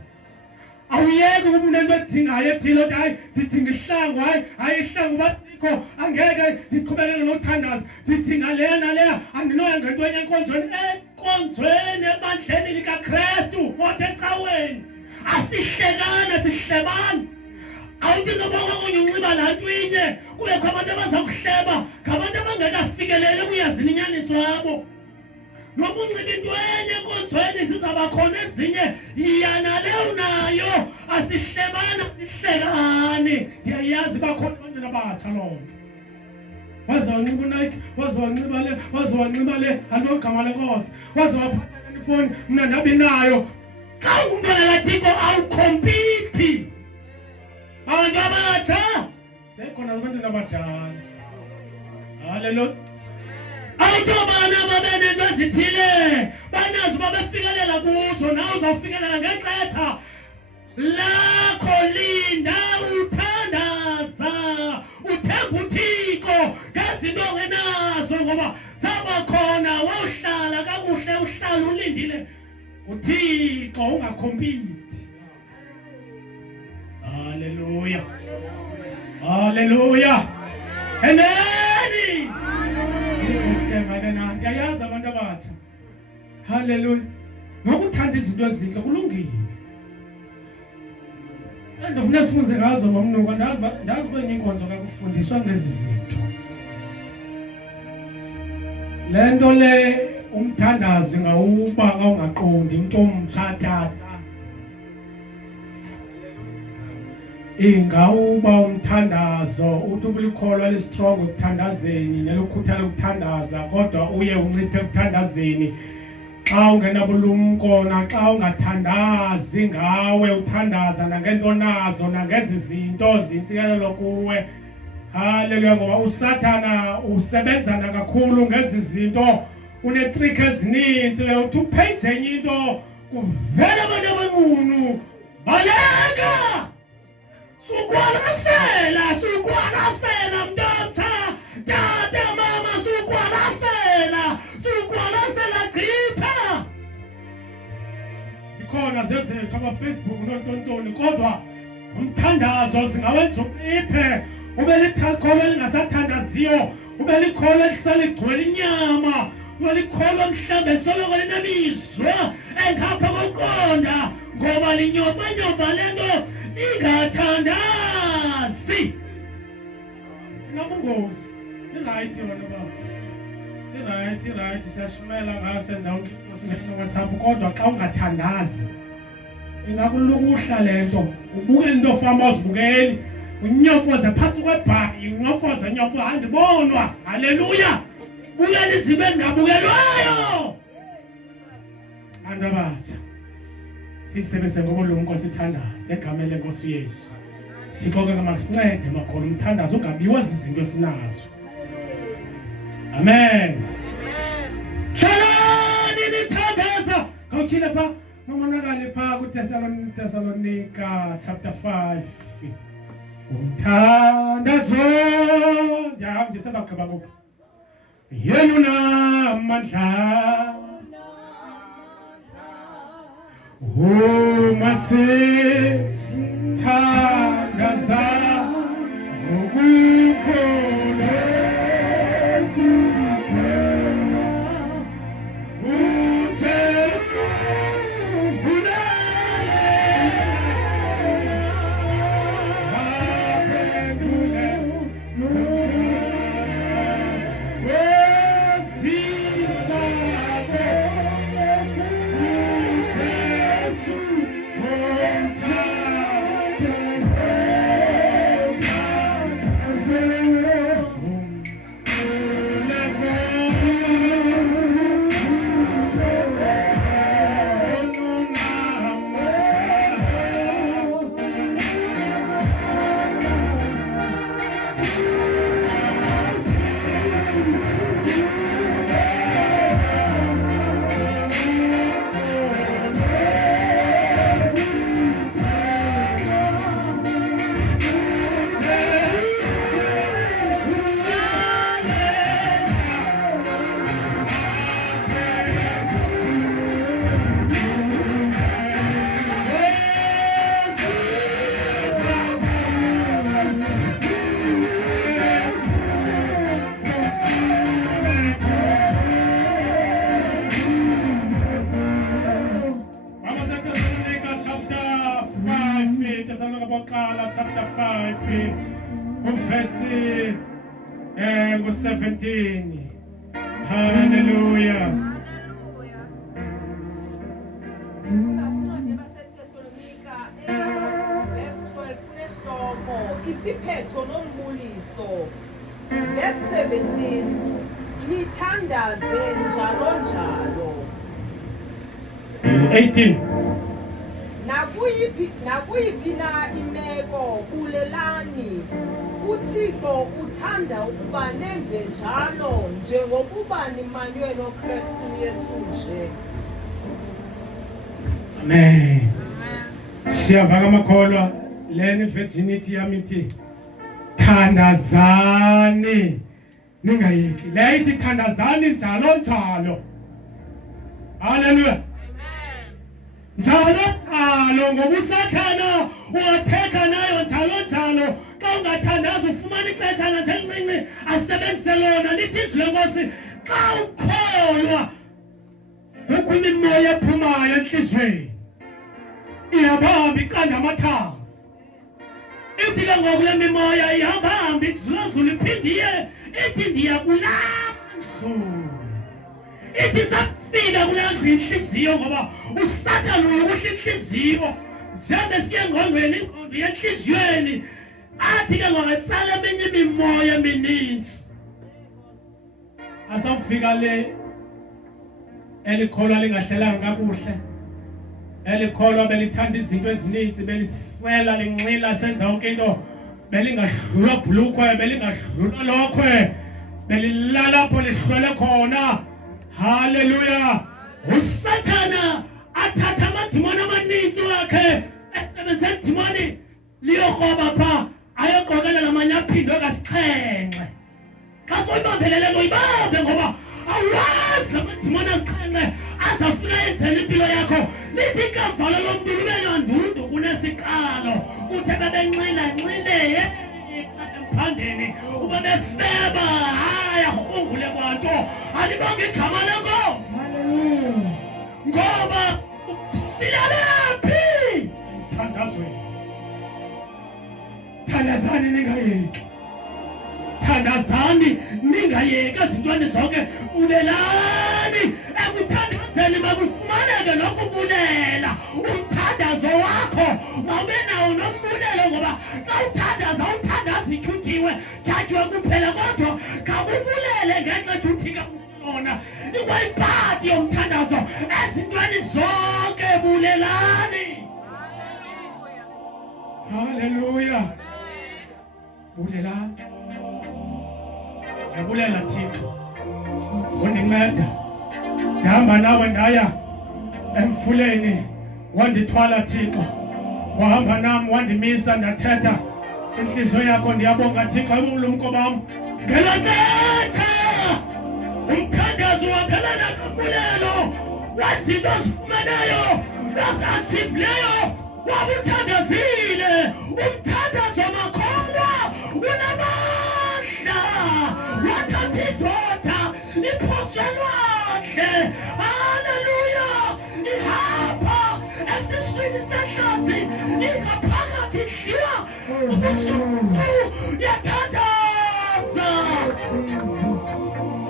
awuyeki ukuba unento edingayo ethile othi hayi ndidinga ihlangu hayi ihlangu basikho angeke ndiqhubekele nothandaza ndidinga leya naleya andinoya ngento enye enkonzweni ebandleni likaKristu moto ecaweni asihlekane sihlebane awuthi nobonga kunye unxiba lantwinye kubekho abantu abaza kuhleba ngabantu abangekafikeleli kuyazini inyaniso yabo noma unxiba into enye enkonzweni zizaba khona ezinye yana leyo nayo asihlebane sihlekane ndiyayazi bakhona abantu abatsha loo nto waze wanxiba uNike waze wanxiba le andogama lenkosi waze waphatha ifoni mna ndabi nayo xa ungumntwana kaThixo awukhompiti abantu abatsha sekhona abantu abadala haleluya awutobana babenento ezithile banazi babefikelela kuzo nawe uzawufikelela ngexetsha lakho linda uthandaza uthemba uThixo ngezinto ongenazo ngoba zaba khona wawuhlala kakuhle uhlala ulindile uThixo ungakhompiti haleluya haleluya eneni Ngiyazama ndiyayazi abantu abatsha haleluya ngokuthanda izinto ezinhle kulungile andifuna sifunze ngazo ngomnuko ndazi kwenye inkonzo kakufundiswa ngezi zinto lento le umthandazo ngawuba ungaqondi umuntu omtsha Tata ingawuba umthandazo uthi ubulikholwa lestrong ukuthandazeni nelokukhuthala ukuthandaza kodwa uye unciphe ukuthandazeni xa ungenabulumko naxa ungathandazi ngawe uthandaza nangento nazo nangezi zinto zintsikelelo kuwe haleluya ngoba uSathana usebenzana kakhulu ngezi zinto unetrick ezininzi uthi uphenze enye into kuvela abantu abanqunu baleka sukwalasela mntatha tata mama sukwalasela gqitha zikhona zezethu ama-Facebook nontoni kodwa umthandazo zingawenza unciphe ube likholwa elingasathandaziyo ube likholwa elihlala ligcwele inyama ube likholwa mhlawumbe esoloko linemizwa engapha kokuqonda ngoba linyova lento ingathandazi inobungozi irayithi yona baba irayithi siyashumela ngayo senza yonke into singena WhatsApp kodwa xa ungathandazi ingakulukuhla lento ubukele into ofama uzibukeli unyofoza phakathi kwebhayi unyofoza andibonwa haleluya bukela izinto ezingabukelwayo abantu abatsha sisebenze ngokulungu sithandaza egameni lenkosi Yesu Thixo ke masincede makhona umthandazo ungabiwa izinto esinazo amen shalani nithandaza ngawukhile pha nomonakale pha kuThesalonika chapter 5 umthandazo nje sezagqiba ngoku yena unamandla umasithandaza ngokukholwa uJesu unale aphendule wesisakho uJesu Wakhala chapter 5 verse 17. Hallelujah. Incwadi yabaseTesalonika verse 12 kunesihloko isiphetho nombuliso. Verse 17 nithandaze njalo njalo. 18. Nakuyiphi na imeko bulelani. UThixo uthanda ukuba nenje njalo njengokuba nimanywe noKristu Yesu nje. Amen. Siyavaka amakholwa leni virginity yamithi thandazani ningayeki. Leyithi thandazani njalo njalo. Hallelujah. Njalo njalo ngoba usathana uyatheka nayo njalo njalo xa ungathandazi ufumana ixeshana nje elincinci asebenzise lona. Lithi izwi lenkosi xa ukholwa kukho imimoya ephumayo enhliziyweni ihamba iqanda amathambo. Ithi ke ngoku le mimoya ihamba ikuzulazula iphinde iye ithi ndiyakulahla. Ithi sakufika kule ndlu inhliziyo ngoba usathana unokuhla inhliziyo njengoba siye engqondweni ingqondo yenhliziyweni athi ke ngokutsala eminye imimoya emininzi. Asawufika le elikholwa lingahlelanga kakuhle, elikholwa belithanda izinto ezininzi, beliswela linxila senza yonke into, belingadlula bhlukwe, belingadlula lokhwe, belilala apho lihlwele khona. Hallelujah. Usathana athatha amadimoni amaninzi wakhe esebenzisa idimoni liyorhoba pha ayoqokelela amanye aphindwe kasixhenxe. Xa soyibambelele uyibambe ngoba awazi la madimoni asixhenxe azafuna yenzela impilo yakho. Lithi ikavalo lomntu lube nandundu kunesikalo kuthe bebenxila emphandeni ube befeba hayi arhungule kwanto alibonge igama lenkosi. Hallelujah. Ngoba silalephi emthandazweni. Thandazani ningayeki. Thandazani ningayeki ezintweni zonke. Bulelani ekuthandazeni makufumaneke nokubulela. Umthandazo wakho mawube nawo nombulelo ngoba xa uthandaza uthandaza ichuthiwe thathiwe kuphela kodwa kakubulele ngexesha uthika lona. Ikwayiphathi yomthandazo ezintweni zonke bulelani. Hallelujah. Bulelani. Yabulela Thixo. Undinceda. Ndihamba nawe ndaya emfuleni wandithwala Thixo. Wahamba nami wandimisa ndathetha inhliziyo yakho ndiyabonga Thixo ubulumko bam. Ngelontetha umthandazo waphelana nombulelo wazinto ozifumanayo ezazileyo wabuthandazile. Umthandazo makholwa unamandla wathatha indoda iphoselwahle. Hallelujah. Ihamba esiswini sehlathi ingaphakathi idliwa ubusuku yathandaza.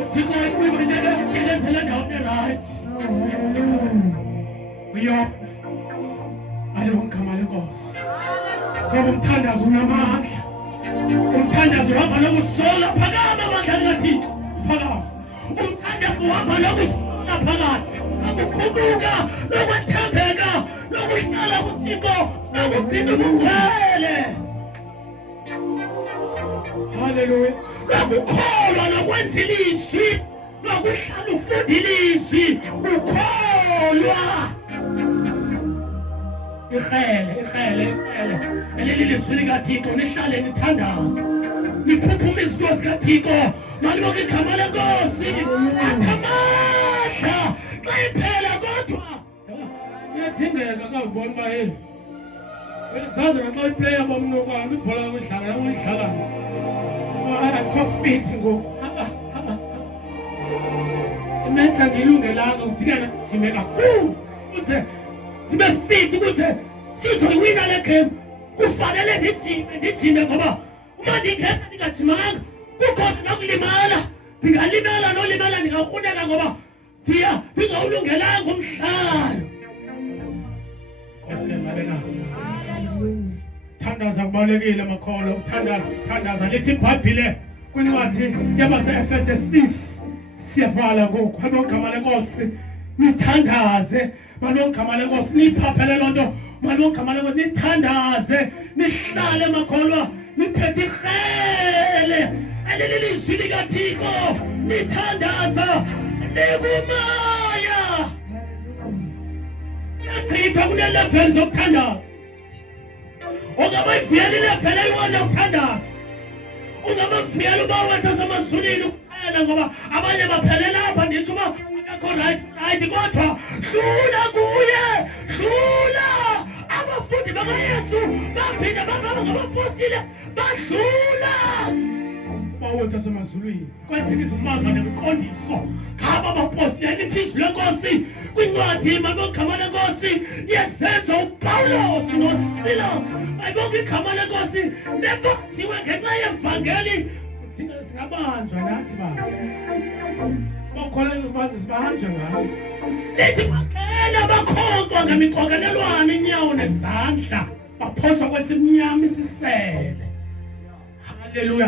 Uthixo uyibonile ujikezela endaweni right. Uyona alibongama lenkosi ngoba umthandazo unamandla. Umthandazo uhamba nokusola phakama amandla kaThixo siphakama. Umthandazo uhamba nokusola phakathi nokukhuluka nokwethembeka nokuhlala kuThixo nokugcina ubungcwele. Hallelujah. Nokukholwa nokwenza ilizwi nokuhlala ufunda ilizwi ukholwa. Ikhele elilizwi likaThixo nihlale nithandaza niphuphume izinto zikaThixo malibonke igama lenkosi athamandla xa iphela kodwa iyadingeka kawubona uba zazi naxa iplayer bomnokwana ibhola uyidlala uyidlala akho fit ngoku imatch angiyilungelanga udingeka jime kakhulu uze ndibe fit ukuze sizoyiwina le game. kufanele ndijime ngoba uma ndingena ndingajimanga kukhona nokulimala, ndingalimala nolimala ndingakruneka ngoba ndingawulungelanga umhlalo. Nkosi yemali nazo. Thandaza kubalekile makholo, uthandaza lithi iBhayibhile kwincwadi yabase-Efese 6 siyavala ngoku. Malongama lenkosi nithandaze, malongama lenkosi niyiphaphele loo nto, malongama lenkosi nithandaze, nihlale makholwa niphethe irhele elilizwi likaThixo, nithandaza nikumaya. Chitha kune-level zokuthandaza. Ungabayivuyela ilevel eyi-1 yokuthandaza. Ungabayivuyela uba wethu asemazulwini kuphela ngoba abanye baphelela apha nditsho uba akakho right kodwa dlula kuye, dlula. Abafundi bakaYesu baphinda baba ngabapostile badlula. Bawethu asemazulwini kwenzeka izimanga nemiqondiso ngaba abapostile lithi izwi lenkosi kwincwadi malongama lenkosi yesenzo uPawulos noSilas ayibonke igama lenkosi nebothiwe ngenxa yevangeli. Thina singabanjwa nathi baba bakholelwa sibazi sibanjwe ngayo. Lithi bakela bakhonkwa ngemixokelelwano inyawo nezandla baphoswa kwesimnyama isisele. Haleluya.